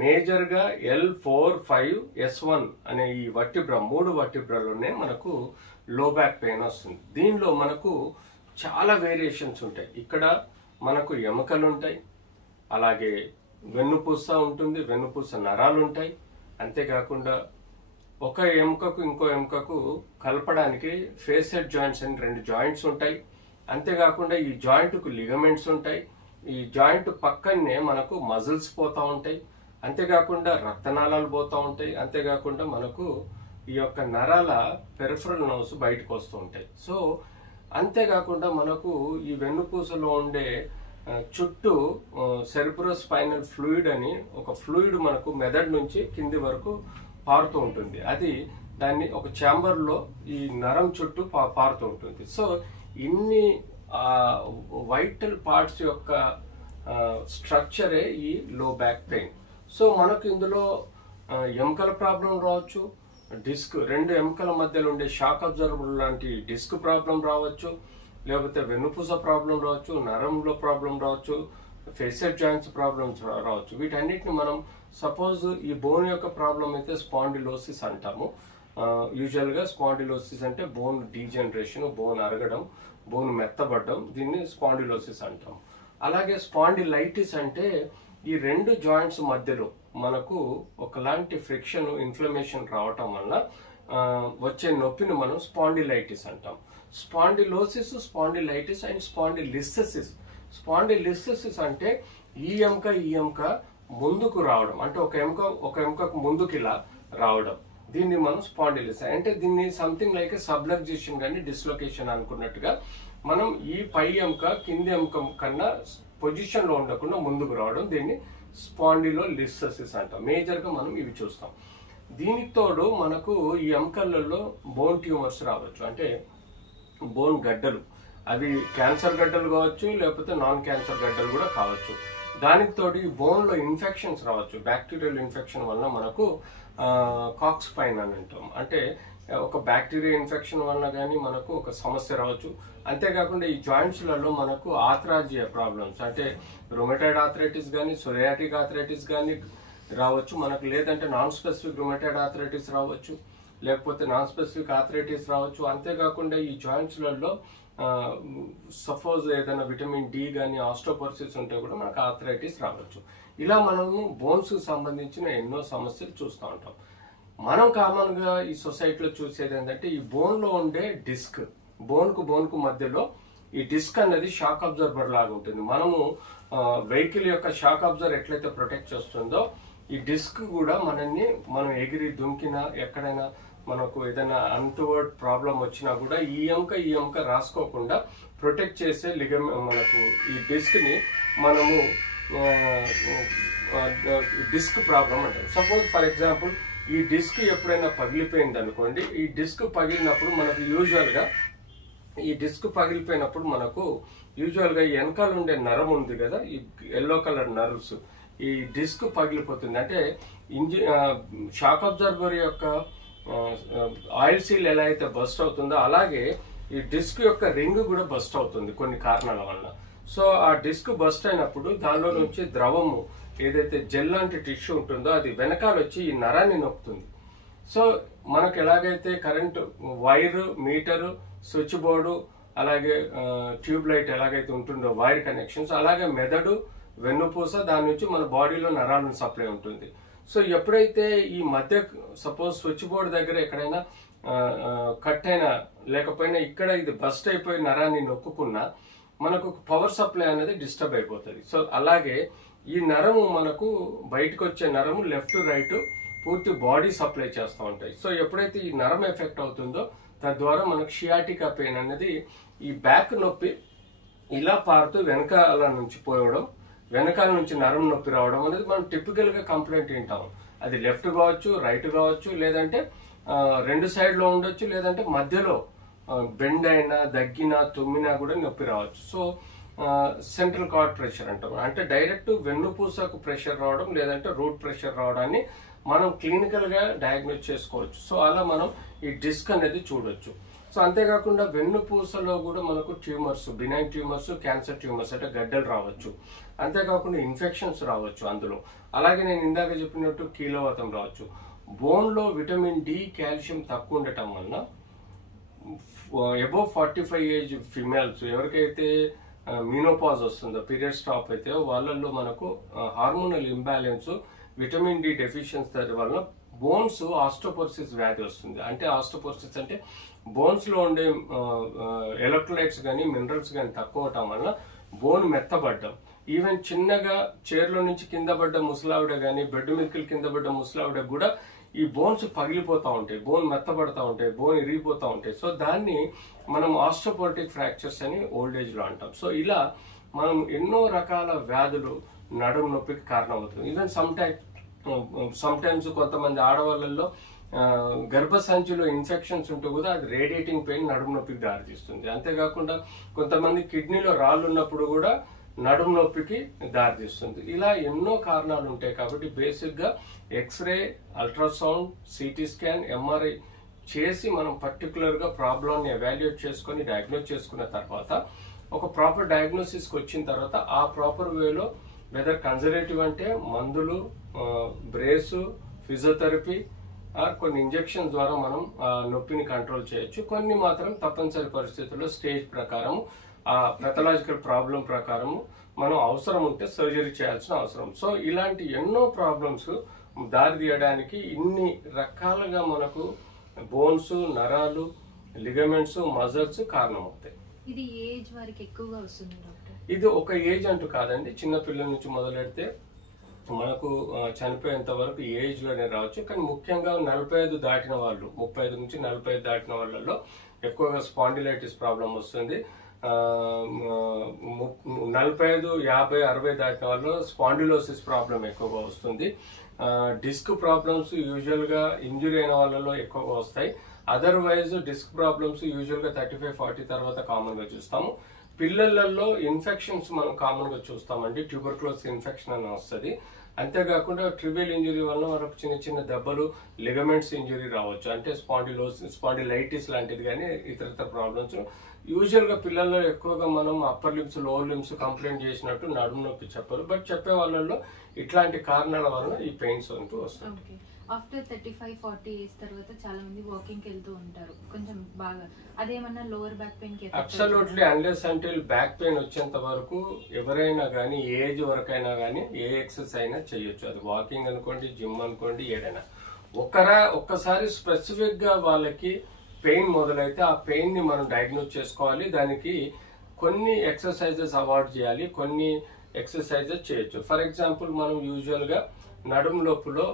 మేజర్ గా L4-5-S1 అనే ఈ వర్టిబ్రా 3 వర్టిబ్రాలోనే మనకు లో బ్యాక్ పెయిన్ వస్తుంది. దీనిలో మనకు చాలా వేరియేషన్స్ ఉంటాయి. ఇక్కడ మనకు ఎముకలు ఉంటాయి, అలాగే వెన్నుపూస ఉంటుంది, వెన్నుపూస నరాలు ఉంటాయి. అంతేకాకుండా ఒక ఎముకకు ఇంకో ఎముకకు కలపడానికి ఫేసెడ్ జాయింట్స్ అని 2 జాయింట్స్ ఉంటాయి. అంతేకాకుండా ఈ జాయింట్కు లిగమెంట్స్ ఉంటాయి. ఈ జాయింట్ పక్కనే మనకు మజిల్స్ పోతా ఉంటాయి. అంతేకాకుండా రక్తనాళాలు పోతా ఉంటాయి. అంతేకాకుండా మనకు ఈ యొక్క నరాల పెరిఫరల్ నర్వ్స్ బయటకు వస్తూ ఉంటాయి. సో అంతేకాకుండా మనకు ఈ వెన్నుపూసలో ఉండే చుట్టూ సెరిబ్రో స్పైనల్ ఫ్లూయిడ్ అని ఒక ఫ్లూయిడ్ మనకు మెదడు నుంచి కింది వరకు పారుతూ ఉంటుంది. అది దాన్ని ఒక ఛాంబర్ లో ఈ నరం చుట్టూ పారుతూ ఉంటుంది. సో ఇన్ని వైటల్ పార్ట్స్ యొక్క స్ట్రక్చరే ఈ లో బ్యాక్ పెయిన్. సో మనకు ఇందులో ఎముకల ప్రాబ్లం రావచ్చు, డిస్క్ 2 ఎముకల మధ్యలో ఉండే షాక్ అబ్జర్వర్ లాంటి డిస్క్ ప్రాబ్లం రావచ్చు, లేకపోతే వెన్నుపూస ప్రాబ్లం రావచ్చు, నరంలో ప్రాబ్లం రావచ్చు, ఫేసెడ్ జాయింట్స్ ప్రాబ్లమ్స్ రావచ్చు. వీటన్నిటిని మనం సపోజ్ ఈ బోన్ యొక్క ప్రాబ్లం అయితే స్పాండిలోసిస్ అంటాము. యూజువల్ గా స్పాండిలోసిస్ అంటే బోన్ డీజనరేషన్, బోన్ అరగడం, బోన్ మెత్తబడడం, దీన్ని స్పాండిలోసిస్ అంటాం. అలాగే స్పాండిలైటిస్ అంటే ఈ 2 జాయింట్స్ మధ్యలో మనకు ఒకలాంటి ఫ్రిక్షన్, ఇన్ఫ్లమేషన్ రావటం వల్ల వచ్చే నొప్పిని మనం స్పాండిలైటిస్ అంటాం. Spondylosis, spondylitis and spondylolisthesis. Spondylolisthesis అంటే ఈ ఎముక ముందుకు రావడం, అంటే ఒక ఎముకకు ముందుకు ఇలా రావడం, దీన్ని మనం స్పాండిలిస్ అంటే దీన్ని సంథింగ్ లైక్ సబ్లక్జేషన్ కానీ డిస్లొకేషన్ అనుకున్నట్టుగా మనం ఈ పై ఎముక కింది ఎముక కన్నా పొజిషన్ లో ఉండకుండా ముందుకు రావడం, దీన్ని స్పాండిలోలిస్థెసిస్ అంటాం. మేజర్ గా మనం ఇవి చూస్తాం. దీనికి తోడు మనకు ఈ ఎముకలలో బోన్ ట్యూమర్స్ రావచ్చు, అంటే బోన్ గడ్డలు. అవి క్యాన్సర్ గడ్డలు కావచ్చు, లేకపోతే నాన్ క్యాన్సర్ గడ్డలు కూడా కావచ్చు. దానికి తోడు ఈ బోన్ లో ఇన్ఫెక్షన్స్ రావచ్చు. బ్యాక్టీరియల్ ఇన్ఫెక్షన్ వల్ల మనకు కాక్స్ పైన్ అని అంటాం, అంటే ఒక బ్యాక్టీరియా ఇన్ఫెక్షన్ వల్ల కానీ మనకు ఒక సమస్య రావచ్చు. అంతేకాకుండా ఈ జాయింట్స్లలో మనకు ఆర్థరాలజియా ప్రాబ్లమ్స్, అంటే రొమటైడ్ ఆర్థరైటిస్ కానీ, సొరియాటిక్ ఆర్థరైటిస్ కానీ రావచ్చు మనకు, లేదంటే నాన్ స్పెసిఫిక్ రొమటైడ్ ఆర్థరైటిస్ రావచ్చు, లేకపోతే నాన్ స్పెసిఫిక్ ఆర్థరైటిస్ రావచ్చు. అంతేకాకుండా ఈ జాయింట్స్లలో సపోజ్ ఏదైనా విటమిన్ డి కానీ, ఆస్టోపోరోసిస్ ఉంటే కూడా మనకు ఆర్థరైటిస్ రావచ్చు. ఇలా మనము బోన్స్ కు సంబంధించిన ఎన్నో సమస్యలు చూస్తూ ఉంటాం. మనం కామన్ గా ఈ సొసైటీలో చూసేది ఏంటంటే ఈ బోన్ లో ఉండే డిస్క్, బోన్ కు మధ్యలో ఈ డిస్క్ అన్నది షాక్ అబ్జర్వర్ లాగా ఉంటుంది. మనము వెహికల్ యొక్క షాక్ అబ్జర్వర్ ఎట్లయితే ప్రొటెక్ట్ చేస్తుందో ఈ డిస్క్ కూడా మనం ఎగిరి దుంకినా, ఎక్కడైనా మనకు ఏదైనా అన్టువర్డ్ ప్రాబ్లం వచ్చినా కూడా ఈ ఎముక రాసుకోకుండా ప్రొటెక్ట్ చేసే మనకు ఈ డిస్క్ ని మనము డిస్క్ ప్రాబ్లం అంటారు. సపోజ్ ఫర్ ఎగ్జాంపుల్ ఈ డిస్క్ ఎప్పుడైనా పగిలిపోయింది అనుకోండి, ఈ డిస్క్ పగిలినప్పుడు మనకు యూజువల్ గా వెనకాల ఉండే నరం ఉంది కదా, ఈ ఎల్లో కలర్ నర్వ్స్, ఈ డిస్క్ పగిలిపోతుంది. అంటే షాక్ అబ్జర్వర్ యొక్క ఆయిల్ సీల్ ఎలా అయితే బస్ట్ అవుతుందో అలాగే ఈ డిస్క్ యొక్క రింగ్ కూడా బస్ట్ అవుతుంది కొన్ని కారణాల వల్ల. సో ఆ డిస్క్ బస్ట్ అయినప్పుడు దానిలో నుంచి ద్రవము ఏదైతే జెల్ లాంటి టిష్యూ ఉంటుందో అది వెనకాల వచ్చి ఈ నరాన్ని నొక్కుతుంది. సో మనకు ఎలాగైతే current wire, meter, switchboard, అలాగే ట్యూబ్ లైట్ ఎలాగైతే ఉంటుందో వైర్ కనెక్షన్స్, అలాగే మెదడు, వెన్నుపూస, దాని నుంచి మన బాడీలో నరాలను సప్లై ఉంటుంది. సో ఎప్పుడైతే ఈ మధ్య సపోజ్ స్విచ్ బోర్డు దగ్గర ఎక్కడైనా కట్ అయినా లేకపోయినా ఇక్కడ ఇది బస్ట్ అయిపోయి నరాన్ని నొక్కుకున్నా మనకు పవర్ సప్లై అనేది డిస్టర్బ్ అయిపోతుంది. సో అలాగే ఈ నరము మనకు బయటకు వచ్చే నరము లెఫ్ట్ రైట్ పూర్తి బాడీ సప్లై చేస్తూ ఉంటాయి. సో ఎప్పుడైతే ఈ నరం ఎఫెక్ట్ అవుతుందో తద్వారా మనకు షియాటికా పెయిన్ అనేది ఈ బ్యాక్ నొప్పి ఇలా పారుతూ వెనకాల నుంచి పోవడం, వెనకాల నుంచి నరం నొప్పి రావడం అనేది మనం టిపికల్ గా కంప్లైంట్ వింటాం. అది లెఫ్ట్ కావచ్చు, రైట్ కావచ్చు, లేదంటే 2 సైడ్ లో ఉండొచ్చు, లేదంటే మధ్యలో బెండ్ అయినా, దగ్గినా, తుమ్మినా కూడా నొప్పి రావచ్చు. సో సెంట్రల్ కార్డ్ ప్రెషర్ అంటాం. అంటే డైరెక్ట్ వెన్నుపూసకు ప్రెషర్ రావడం లేదంటే రూట్ ప్రెషర్ రావడాన్ని మనం క్లినికల్ గా డయాగ్నోస్ చేసుకోవచ్చు. సో అలా మనం ఈ డిస్క్ అనేది చూడొచ్చు. సో అంతేకాకుండా వెన్నుపూసలో కూడా మనకు tumours, benign tumours, cancer tumours అంటే గడ్డలు రావచ్చు. అంతేకాకుండా ఇన్ఫెక్షన్స్ రావచ్చు అందులో. అలాగే నేను ఇందాక చెప్పినట్టు కీలోవాతం రావచ్చు. బోన్ లో విటమిన్ డి, కాల్షియం తక్కువ ఉండటం వలన అబోవ్ 45 ఏజ్ ఫిమేల్స్ ఎవరికైతే మీనోపాజ్ వస్తుందో, పీరియడ్ స్టాప్ అయితే వాళ్ళల్లో మనకు hormonal imbalance, vitamin D deficiency వలన బోన్స్ ఆస్టోపోరోసిస్ వ్యాధి వస్తుంది. అంటే ఆస్టోపోరోసిస్ అంటే బోన్స్ లో ఉండే ఎలక్ట్రోలైట్స్ కానీ మినరల్స్ కానీ తక్కువ అవటం వలన బోన్ మెత్తబడ్డం. ఈవెన్ చిన్నగా చైర్లో నుంచి కింద పడ్డ ముసలావిడ కానీ, బెడ్ మిల్కిల్ కింద పడ్డ ముసలావిడ కూడా ఈ బోన్స్ పగిలిపోతూ ఉంటాయి, బోన్ మెత్తబడతా ఉంటాయి, బోన్ ఇరిగిపోతూ ఉంటాయి. సో దాన్ని మనం ఆస్టోపోరోటిక్ ఫ్రాక్చర్స్ అని ఓల్డ్ ఏజ్ లో అంటాం. సో ఇలా మనం ఎన్నో రకాల వ్యాధులు నడుము నొప్పికి కారణమవుతుంది. ఈవెన్ సమ్ టైమ్స్ కొంతమంది ఆడవాళ్ళల్లో గర్భసంచిలో ఇన్ఫెక్షన్స్ ఉంటూ కూడా అది రేడియేటింగ్ పెయిన్ నడుము నొప్పికి దారితీస్తుంది. అంతేకాకుండా కొంతమంది కిడ్నీలో రాళ్ళు ఉన్నప్పుడు కూడా నడుము నొప్పికి దారితీస్తుంది. ఇలా ఎన్నో కారణాలు ఉంటాయి. కాబట్టి బేసిక్ గా X-ray, ultrasound, CT scan, MRI చేసి మనం పర్టికులర్ గా ప్రాబ్లమ్ ని ఎవాల్యుయేట్ చేసుకుని డయాగ్నోస్ చేసుకున్న తర్వాత ఒక ప్రాపర్ డయాగ్నోసిస్ కి వచ్చిన తర్వాత ఆ ప్రాపర్ వేలో వెదర్ కన్జర్వేటివ్ అంటే మందులు, బ్రేసు, ఫిజియోథెరపీ, కొన్ని ఇంజెక్షన్ ద్వారా మనం నొప్పిని కంట్రోల్ చేయొచ్చు. కొన్ని మాత్రం తప్పనిసరి పరిస్థితుల్లో స్టేజ్ ప్రకారం ఆ పెథలాజికల్ ప్రాబ్లం ప్రకారం మనం అవసరం ఉంటే సర్జరీ చేయాల్సిన అవసరం. సో ఇలాంటి ఎన్నో ప్రాబ్లమ్స్ దారి తీయడానికి ఇన్ని రకాలుగా మనకు బోన్స్, నరాలు, లిగమెంట్స్, మజిల్స్ కారణమవుతాయి. ఇది ఏజ్ వారికి ఎక్కువగా వస్తుంది డాక్టర్? ఇది ఒక ఏజ్ అంటూ కాదండి. చిన్న పిల్లల నుంచి మొదలెడితే మనకు చనిపోయేంత వరకు ఏజ్ లోనే రావచ్చు. కానీ ముఖ్యంగా 45 దాటిన వాళ్ళు, 35 నుంచి 45 దాటిన వాళ్ళలో ఎక్కువగా స్పాండిలైటిస్ ప్రాబ్లం వస్తుంది. 45, 50, 60 దాటిన వాళ్ళు స్పాండిలోసిస్ ప్రాబ్లం ఎక్కువగా వస్తుంది. డిస్క్ ప్రాబ్లమ్స్ యూజువల్ గా ఇంజురీ అయిన వాళ్ళలో ఎక్కువగా వస్తాయి. అదర్వైజ్ డిస్క్ ప్రాబ్లమ్స్ యూజువల్ గా 35, 40 తర్వాత కామన్ గా చూస్తాము. పిల్లలలో ఇన్ఫెక్షన్స్ మనం కామన్ గా చూస్తామండి. ట్యూబర్క్లోసిస్ ఇన్ఫెక్షన్ అని వస్తుంది. అంతేకాకుండా ట్రిబియల్ ఇంజురీ వల్ల మనకు చిన్న చిన్న దెబ్బలు, లిగమెంట్స్ ఇంజురీ రావచ్చు. అంటే స్పాండిలైటిస్ లాంటిది కానీ ఇతర ప్రాబ్లమ్స్. యూజువల్ గా పిల్లల్లో ఎక్కువగా మనం upper limbs, lower limbs complaint చేసినట్టు నడుము నొప్పి చెప్పరు. బట్ చెప్పే వాళ్ళల్లో ఇట్లాంటి కారణాల వల్ల ఈ పెయిన్స్ అంటూ వస్తాయి. ఆఫ్టర్ 35-40 ఏజ్ తర్వాత చాలా మంది వాకింగ్ వెళ్తూ ఉంటారు కొంచెం బాగా. అదేమన్నా లోవర్ బ్యాక్ పెయిన్ కి? అబ్సల్యూట్లీ, అన్లెస్ అంటే బ్యాక్ పెయిన్ వచ్చేంత వరకు ఎవరైనా కానీ ఏజ్ వరకైనా కానీ ఏ ఎక్సర్సైజ్ అయినా చేయొచ్చు. అది వాకింగ్ అనుకోండి, జిమ్ అనుకోండి, ఏదైనా. ఒక్కసారి స్పెసిఫిక్ గా వాళ్ళకి పెయిన్ మొదలైతే ఆ పెయిన్ ని మనం డయాగ్నోస్ చేసుకోవాలి. దానికి కొన్ని ఎక్సర్సైజెస్ అవాయిడ్ చేయాలి, కొన్ని ఎక్సర్సైజెస్ చేయొచ్చు. ఫర్ ఎగ్జాంపుల్ మనం యూజువల్ గా నడుము లోపులో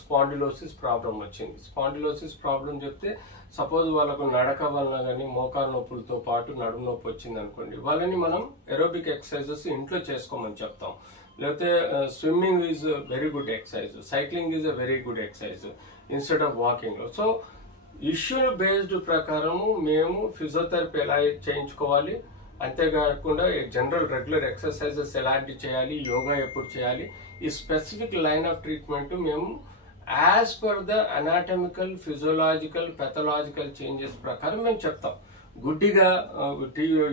స్పాండిలోసిస్ ప్రాబ్లం వచ్చింది. స్పాండిలోసిస్ ప్రాబ్లం చెప్తే సపోజ్ వాళ్ళకు నడక వలన కానీ మోకాలు నొప్పులతో పాటు నడుము నొప్పి వచ్చింది అనుకోండి, వాళ్ళని మనం ఎరోబిక్ ఎక్సర్సైజెస్ ఇంట్లో చేసుకోమని చెప్తాం. లేకపోతే swimming is very good exercise, cycling is a very good exercise instead of walking. So issue based ప్రకారము మేము ఫిజియోథెరపీ ఎలా చేయించుకోవాలి, అంతేకాకుండా జనరల్ రెగ్యులర్ ఎక్సర్సైజెస్ ఎలాంటి చేయాలి, యోగా ఎప్పుడు చేయాలి, ఈ స్పెసిఫిక్ లైన్ ఆఫ్ ట్రీట్మెంట్ మేము as per the anatomical, physiological, pathological changes ప్రకారం మేము చెప్తాం. గుడ్డిగా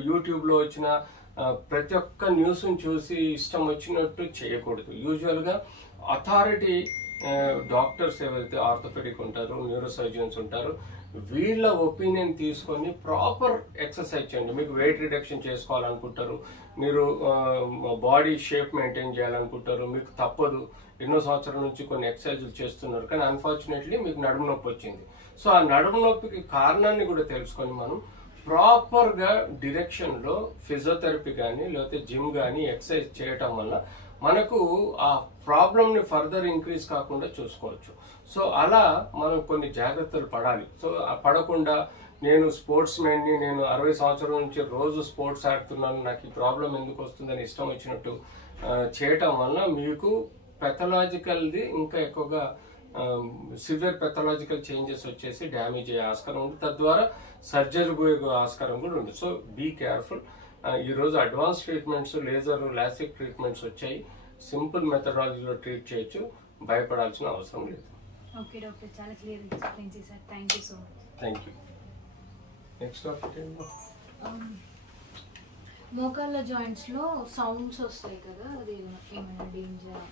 యూట్యూబ్ లో వచ్చిన ప్రతి ఒక్క న్యూస్ చూసి ఇష్టం వచ్చినట్టు చేయకూడదు. యూజువల్ గా అథారిటీ డాక్టర్స్ ఎవరైతే ఆర్థోపెడిక్ ఉంటారు, న్యూరో సర్జన్స్ ఉంటారు, వీళ్ళ ఒపీనియన్ తీసుకొని ప్రాపర్ ఎక్సర్సైజ్ చేయండి. మీకు వెయిట్ రిడక్షన్ చేసుకోవాలనుకుంటారు, మీరు బాడీ షేప్ మెయింటైన్ చేయాలనుకుంటారు, మీకు తప్పదు, ఎన్నో సంవత్సరాల నుంచి కొన్ని ఎక్సర్సైజులు చేస్తున్నారు, కానీ అన్ఫార్చునేట్లీ మీకు నడుము నొప్పి వచ్చింది. సో ఆ నడుము నొప్పికి కారణాన్ని కూడా తెలుసుకొని మనం ప్రాపర్ గా డిరెక్షన్ లో ఫిజియోథెరపీ కానీ లేకపోతే జిమ్ కానీ ఎక్సర్సైజ్ చేయటం వల్ల మనకు ఆ ప్రాబ్లమ్ ని ఫర్దర్ ఇంక్రీజ్ కాకుండా చూసుకోవచ్చు. సో అలా మనం కొన్ని జాగ్రత్తలు పడాలి. సో పడకుండా నేను స్పోర్ట్స్ మ్యాన్ ని, నేను 60 సంవత్సరాల నుంచి రోజు స్పోర్ట్స్ ఆడుతున్నాను, నాకు ఈ ప్రాబ్లం ఎందుకు వస్తుందని ఇష్టం వచ్చినట్టు చేయటం వల్ల మీకు పెథలాజికల్ది ఇంకా ఎక్కువగా సివియర్ పెథలాజికల్ చేంజెస్ వచ్చేసి డ్యామేజ్ అయ్యే ఆస్కారం ఉంది. తద్వారా సర్జరీ పోయే ఆస్కారం కూడా ఉంది. So be careful. ఈరోజు advance treatments, laser, LASIK treatments వచ్చాయి. సింపుల్ మెథడాలజీలో ట్రీట్ చేయొచ్చు, భయపడాల్సిన అవసరం లేదు. ఓకే డాక్టర్, చాలా క్లియర్ ఎక్స్ప్లెయిన్ చేశారు. Thank you so much. Thank you. Next topic ఏంటో మోకాళ్ళ జాయింట్స్ లో సౌండ్స్ వస్తాయి కదా, అది ఏమైనా డేంజర్?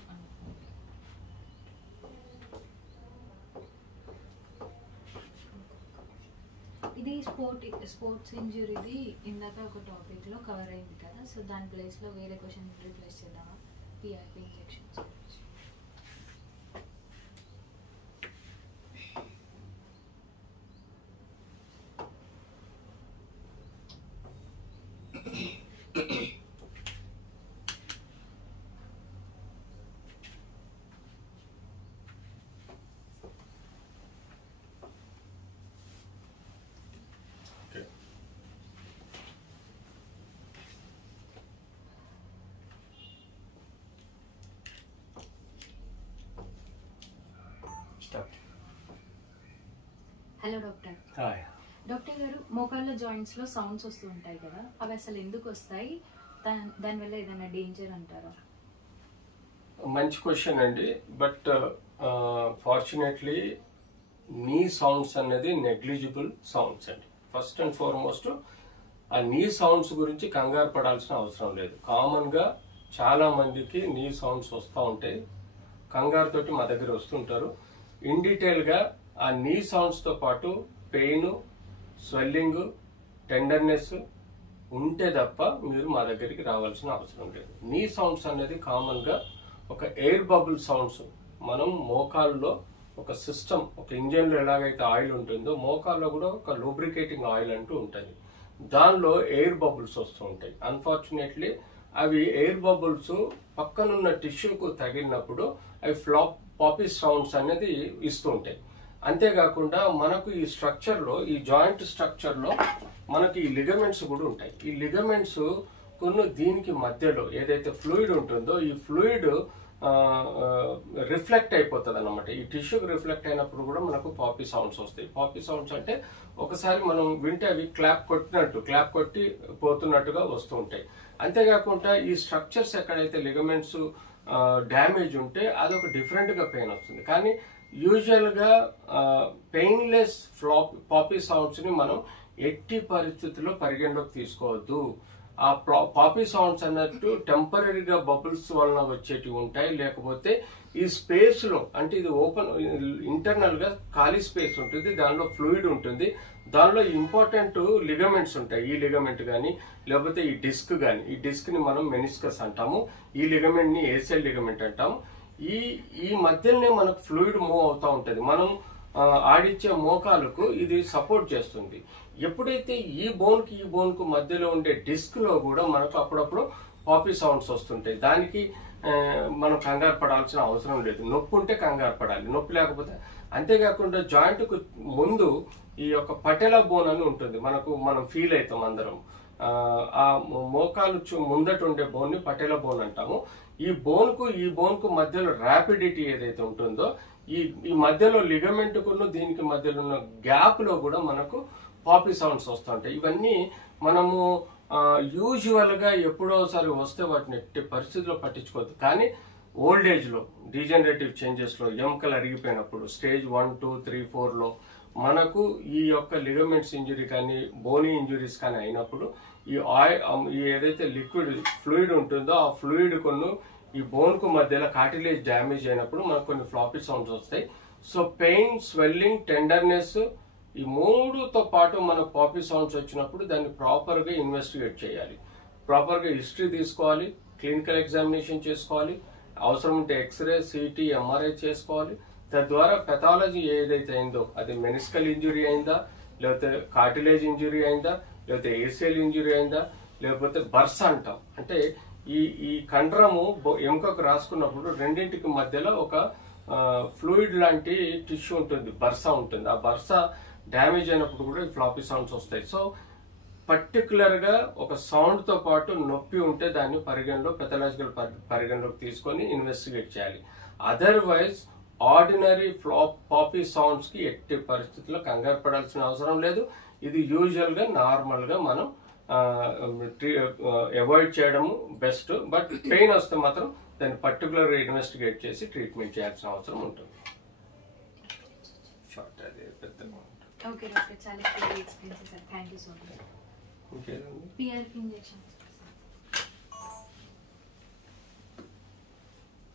ఇది స్పోర్ట్స్ ఇంజురీది ఇందాక ఒక టాపిక్ లో కవర్ అయింది కదా, సో దాని ప్లేస్ లో వేరే క్వశ్చన్ రీప్లేస్ చేద్దామా? PRP injections start. Hello doctor. Hi. Doctor గారు, మోకాళ్ళ జాయింట్స్ లో సౌండ్స్ వస్తూ ఉంటాయి కదా, అవి అసలు ఎందుకు వస్తాయి? దానివల్ల ఏదైనా డేంజర్ అంటారా? మంచి క్వశ్చన్ అండి. బట్ ఫార్చునేట్లీ నీ సౌండ్స్ అనేది నెగ్లిజిబుల్ సౌండ్స్ అండి. ఫస్ట్ అండ్ ఫార్మోస్ట్ ఆ నీ సౌండ్స్ గురించి కంగారు పడాల్సిన అవసరం లేదు. కామన్గా చాలా మందికి నీ సౌండ్స్ వస్తూ ఉంటాయి, కంగారుతోటి మా దగ్గర వస్తుంటారు. ఇన్ డీటెయిల్గా ఆ నీ సౌండ్స్తో పాటు పెయిన్, స్వెల్లింగ్, టెండర్నెస్ ఉంటే తప్ప మీరు మా దగ్గరికి రావాల్సిన అవసరం లేదు. నీ సౌండ్స్ అనేది కామన్గా ఒక ఎయిర్ బబుల్ సౌండ్స్. మనం మోకాల్లో ఒక సిస్టమ్, ఒక ఇంజన్లో ఎలాగైతే ఆయిల్ ఉంటుందో మోకాల్లో కూడా ఒక లూబ్రికేటింగ్ ఆయిల్ అంటూ ఉంటుంది. దానిలో ఎయిర్ బబుల్స్ వస్తూ ఉంటాయి. అన్ఫార్చునేట్లీ అవి ఎయిర్ బబుల్స్ పక్కనున్న టిష్యూకు తగిలినప్పుడు అవి పాపీ సౌండ్స్ అనేది ఇస్తూ ఉంటాయి. అంతేకాకుండా మనకు ఈ స్ట్రక్చర్లో, ఈ జాయింట్ స్ట్రక్చర్లో మనకి ఈ లిగమెంట్స్ కూడా ఉంటాయి. ఈ లిగమెంట్స్ కొన్ని దీనికి మధ్యలో ఏదైతే ఫ్లూయిడ్ ఉంటుందో ఈ ఫ్లూయిడ్ రిఫ్లెక్ట్ అయిపోతుంది అన్నమాట. ఈ టిష్యూకి రిఫ్లెక్ట్ అయినప్పుడు కూడా మనకు పాపీ సౌండ్స్ వస్తాయి. పాపీ సౌండ్స్ అంటే ఒకసారి మనం వింటే అవి క్లాప్ కొట్టి పోతున్నట్టుగా వస్తూ ఉంటాయి. అంతేకాకుండా ఈ స్ట్రక్చర్స్ ఎక్కడైతే లిగమెంట్స్ డ్యామేజ్ ఉంటే అదొక డిఫరెంట్గా పెయిన్ వస్తుంది. కానీ యూజువల్గా పెయిన్లెస్ పాపీ సౌండ్స్ని మనం ఎట్టి పరిస్థితుల్లో పరిగణలోకి తీసుకోవద్దు. ఆ పాపీ సౌండ్స్ అన్నట్టు టెంపరీగా బబుల్స్ వలన వచ్చేటివి ఉంటాయి. లేకపోతే ఈ స్పేస్లో, అంటే ఇది ఓపెన్ ఇంటర్నల్గా ఖాళీ స్పేస్ ఉంటుంది, దానిలో ఫ్లూయిడ్ ఉంటుంది, దానిలో ఇంపార్టెంట్ లిగమెంట్స్ ఉంటాయి. ఈ లిగమెంట్ కానీ లేకపోతే ఈ డిస్క్ కానీ, ఈ డిస్క్ని మనం మెనిస్కస్ అంటాము, ఈ లిగమెంట్ని ఏసియల్ లిగమెంట్ అంటాము. ఈ మధ్యలోనే మనకు ఫ్లూయిడ్ మూవ్ అవుతూ ఉంటుంది. మనం ఆడిచ్చే మోకాలకు ఇది సపోర్ట్ చేస్తుంది. ఎప్పుడైతే ఈ బోన్కు మధ్యలో ఉండే డిస్క్లో కూడా మనకు అప్పుడప్పుడు పాపీ సౌండ్స్ వస్తుంటాయి. దానికి మనం కంగారు పడాల్సిన అవసరం లేదు. నొప్పి ఉంటే కంగారు పడాలి, నొప్పి లేకపోతే. అంతేకాకుండా జాయింట్కు ముందు ఈ యొక్క పటెలా బోన్ అని ఉంటుంది, మనం ఫీల్ అవుతాం అందరం. ఆ మోకాలు ముందట ఉండే బోన్ని పటెలా బోన్ అంటాము. ఈ బోన్కు మధ్యలో ర్యాపిడిటీ ఏదైతే ఉంటుందో ఈ మధ్యలో లిగమెంట్కును దీనికి మధ్యలో ఉన్న గ్యాప్ లో కూడా మనకు పాపీ సౌండ్స్ వస్తుంటాయి. ఇవన్నీ మనము యూజువల్ గా ఎప్పుడోసారి వస్తే వాటిని ఎట్టి పరిస్థితుల్లో పట్టించుకోవద్దు. కానీ ఓల్డ్ ఏజ్ లో, డీజనరేటివ్ చేంజెస్ లో, ఎముకలు అరిగిపోయినప్పుడు స్టేజ్ 1, 2, 3, 4 లో మనకు ఈ యొక్క లిగమెంట్స్ ఇంజురీ కానీ బోనీ ఇంజురీస్ కానీ అయినప్పుడు ఈ ఏదైతే లిక్విడ్ ఫ్లూయిడ్ ఉంటుందో ఆ ఫ్లూయిడ్ కొన్ని ఈ బోన్కు మధ్యలో కార్టిలేజ్ డ్యామేజ్ అయినప్పుడు మనకు కొన్ని ఫ్లాపీ సౌండ్స్ వస్తాయి. సో పెయిన్, స్వెల్లింగ్, టెండర్నెస్ ఈ మూడుతో పాటు మనకు పాపీ సౌండ్స్ వచ్చినప్పుడు దాన్ని ప్రాపర్గా ఇన్వెస్టిగేట్ చేయాలి. ప్రాపర్గా హిస్టరీ తీసుకోవాలి, క్లినికల్ ఎగ్జామినేషన్ చేసుకోవాలి, అవసరం ఉంటే ఎక్స్రే, సిటీ, ఎంఆర్ఐ చేసుకోవాలి. తద్వారా పెథాలజీ ఏదైతే అయిందో అది మెనిస్కల్ ఇంజురీ అయిందా, లేకపోతే కార్టిలేజ్ ఇంజురీ అయిందా, లేకపోతే ఏసియల్ ఇంజురీ అయిందా, లేకపోతే బర్స్ అంటాం. అంటే ఈ కండరము ఎముకకు రాసుకున్నప్పుడు రెండింటికి మధ్యలో ఒక ఫ్లూయిడ్ లాంటి టిష్యూ ఉంటుంది, బర్సా ఉంటుంది. ఆ బర్సా డ్యామేజ్ అయినప్పుడు కూడా ఈ ఫ్లాపీ సౌండ్స్ వస్తాయి. సో పర్టికులర్ గా ఒక సౌండ్ తో పాటు నొప్పి ఉంటే దాన్ని పెథాలజికల్ పరిగణలోకి తీసుకొని ఇన్వెస్టిగేట్ చేయాలి. అదర్వైజ్ ఆర్డినరీ పాపీ సౌండ్స్ కి ఎట్టి పరిస్థితుల్లో కంగారు పడాల్సిన అవసరం లేదు. ఇది యూజువల్ గా నార్మల్ గా మనం అవాయిడ్ చేయడము బెస్ట్. బట్ పెయిన్ వస్తే మాత్రం దాన్ని పర్టికులర్ ఇన్వెస్టిగేట్ చేసి ట్రీట్మెంట్ చేయాల్సిన అవసరం ఉంటుంది. షార్ట్ అది పెద్దగా ఉంటుంది. ఓకే డాక్టర్, చాలా క్లియర్ ఎక్స్ప్లెయిన్ చేశారు. Thank you so much. ఇంకేదండి? PRP injection.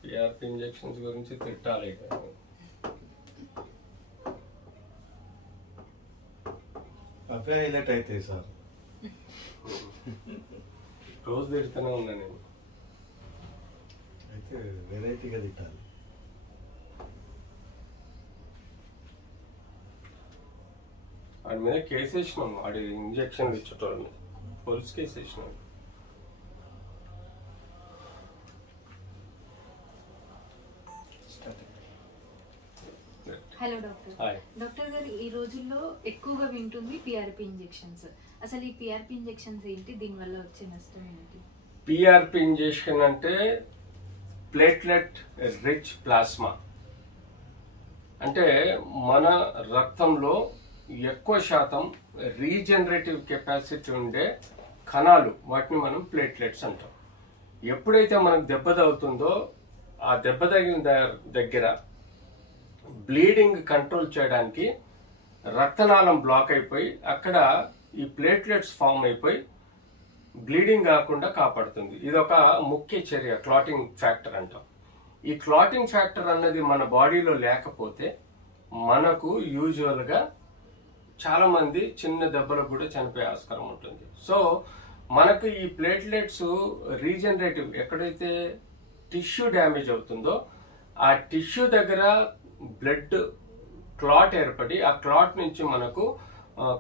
పిఆర్పి ఇంజెక్షన్స్ గురించి తిట్టాలి కదా. అవే హైలైట్ అవుతాయి సార్. రోజు తిడుతూనే ఉన్నా నేను. అయితే వెరైటీగా తిట్టాలి. వాడి మీద కేసు వేసినాం, వాడి ఇంజక్షన్ ఇచ్చేటోళ్ళని పోలీస్ కేసు వేసినాం. Hello doctor. హాయ్. డాక్టర్ గారు, ఈ రోజుల్లో ఎక్కువగా వింటుంది పిఆర్పి ఇంజెక్షన్స్. అసలు ఈ పిఆర్పి ఇంజెక్షన్స్ ఏంటి, దీనివల్ల వచ్చే నష్టం ఏంటి? పిఆర్పి ఇంజెక్షన్ అంటే ప్లేట్లెట్ రిచ్ ప్లాస్మా. అంటే మన రక్తంలో ఎక్కువ శాతం రీజనరేటివ్ కెపాసిటీ ఉండే కణాలు, వాటిని మనం ప్లేట్లెట్స్ అంటాం. ఎప్పుడైతే మనకు దెబ్బ తగులుతుందో ఆ దెబ్బ తగిన దగ్గర బ్లీడింగ్ కంట్రోల్ చేయడానికి రక్తనాళం బ్లాక్ అయిపోయి అక్కడ ఈ ప్లేట్లెట్స్ ఫామ్ అయిపోయి బ్లీడింగ్ కాకుండా కాపాడుతుంది. ఇది ఒక ముఖ్య చర్య, క్లాటింగ్ ఫ్యాక్టర్ అంటాం. ఈ క్లాటింగ్ ఫ్యాక్టర్ అన్నది మన బాడీలో లేకపోతే మనకు యూజువల్గా చాలా మంది చిన్న దెబ్బలకు కూడా చనిపోయే ఆస్కారం ఉంటుంది. సో మనకు ఈ ప్లేట్లెట్స్ రీజనరేటివ్, ఎక్కడైతే టిష్యూ డ్యామేజ్ అవుతుందో ఆ టిష్యూ దగ్గర బ్లడ్ క్లాట్ ఏర్పడి ఆ క్లాట్ నుంచి మనకు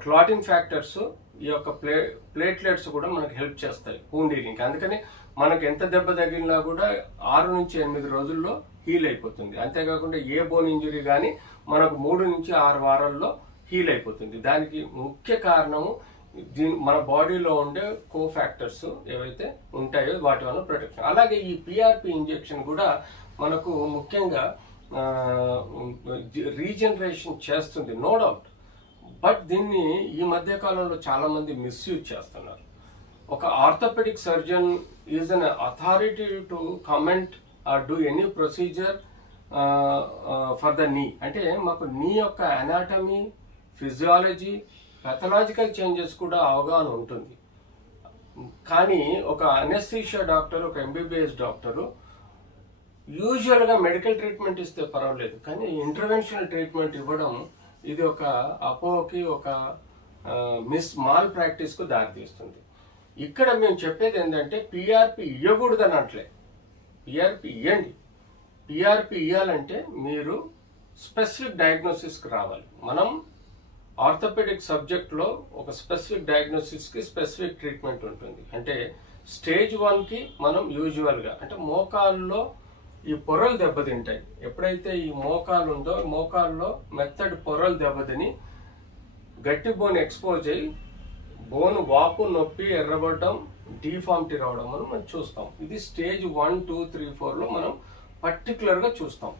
క్లాటింగ్ ఫ్యాక్టర్స్, ఈ యొక్క ప్లేట్లెట్స్ కూడా మనకు హెల్ప్ చేస్తాయి వూండ్ హీలింగ్. అందుకని మనకు ఎంత దెబ్బ తగిలినా కూడా 6 నుంచి 8 రోజుల్లో హీల్ అయిపోతుంది. అంతేకాకుండా ఏ బోన్ ఇంజురీ కానీ మనకు 3 నుంచి 6 వారాల్లో హీల్ అయిపోతుంది. దానికి ముఖ్య కారణము మన బాడీలో ఉండే కో ఫ్యాక్టర్స్ ఏవైతే ఉంటాయో వాటి వల్ల ప్రొటెక్షన్. అలాగే ఈ పిఆర్పి ఇంజెక్షన్ కూడా మనకు ముఖ్యంగా రీజనరేషన్ చేస్తుంది, నో డౌట్. బట్ దీన్ని ఈ మధ్య కాలంలో చాలా మంది మిస్యూజ్ చేస్తున్నారు. ఒక orthopaedic surgeon is an authority to comment or do any procedure for the knee. అంటే మాకు నీ యొక్క అనాటమీ, ఫిజియాలజీ, పెథలాజికల్ చేంజెస్ కూడా అవగాహన ఉంటుంది. కానీ ఒక అనెస్థీషియా డాక్టర్, ఒక ఎంబీబీఎస్ డాక్టరు యూజువల్గా మెడికల్ ట్రీట్మెంట్ ఇస్తే పర్వాలేదు, కానీ ఇంటర్వెన్షనల్ ట్రీట్మెంట్ ఇవ్వడం ఇది ఒక అపోకి, ఒక మాల్ ప్రాక్టీస్కు దారితీస్తుంది. ఇక్కడ మేము చెప్పేది ఏంటంటే పిఆర్పి ఇవ్వకూడదని అట్లే, పిఆర్పి ఇవ్వండి. పిఆర్పి ఇవ్వాలంటే మీరు స్పెసిఫిక్ డయాగ్నోసిస్కి రావాలి. మనం ఆర్థోపెడిక్ సబ్జెక్ట్లో ఒక స్పెసిఫిక్ డయాగ్నోసిస్కి స్పెసిఫిక్ ట్రీట్మెంట్ ఉంటుంది. అంటే స్టేజ్ 1కి మనం యూజువల్గా అంటే మోకాల్లో ఈ పొరలు దెబ్బతింటాయి. ఎప్పుడైతే ఈ మోకాలు ఉందో మోకాల్లో మెత్తడి పొరలు దెబ్బతిని గట్టి బోన్ ఎక్స్పోజ్ అయ్యి బోన్ వాపు, నొప్పి, ఎర్రబడడం, డీఫార్మిటీ రావడం మనం చూస్తాం. ఇది స్టేజ్ 1, 2, 3, 4లో మనం పర్టికులర్గా చూస్తాం.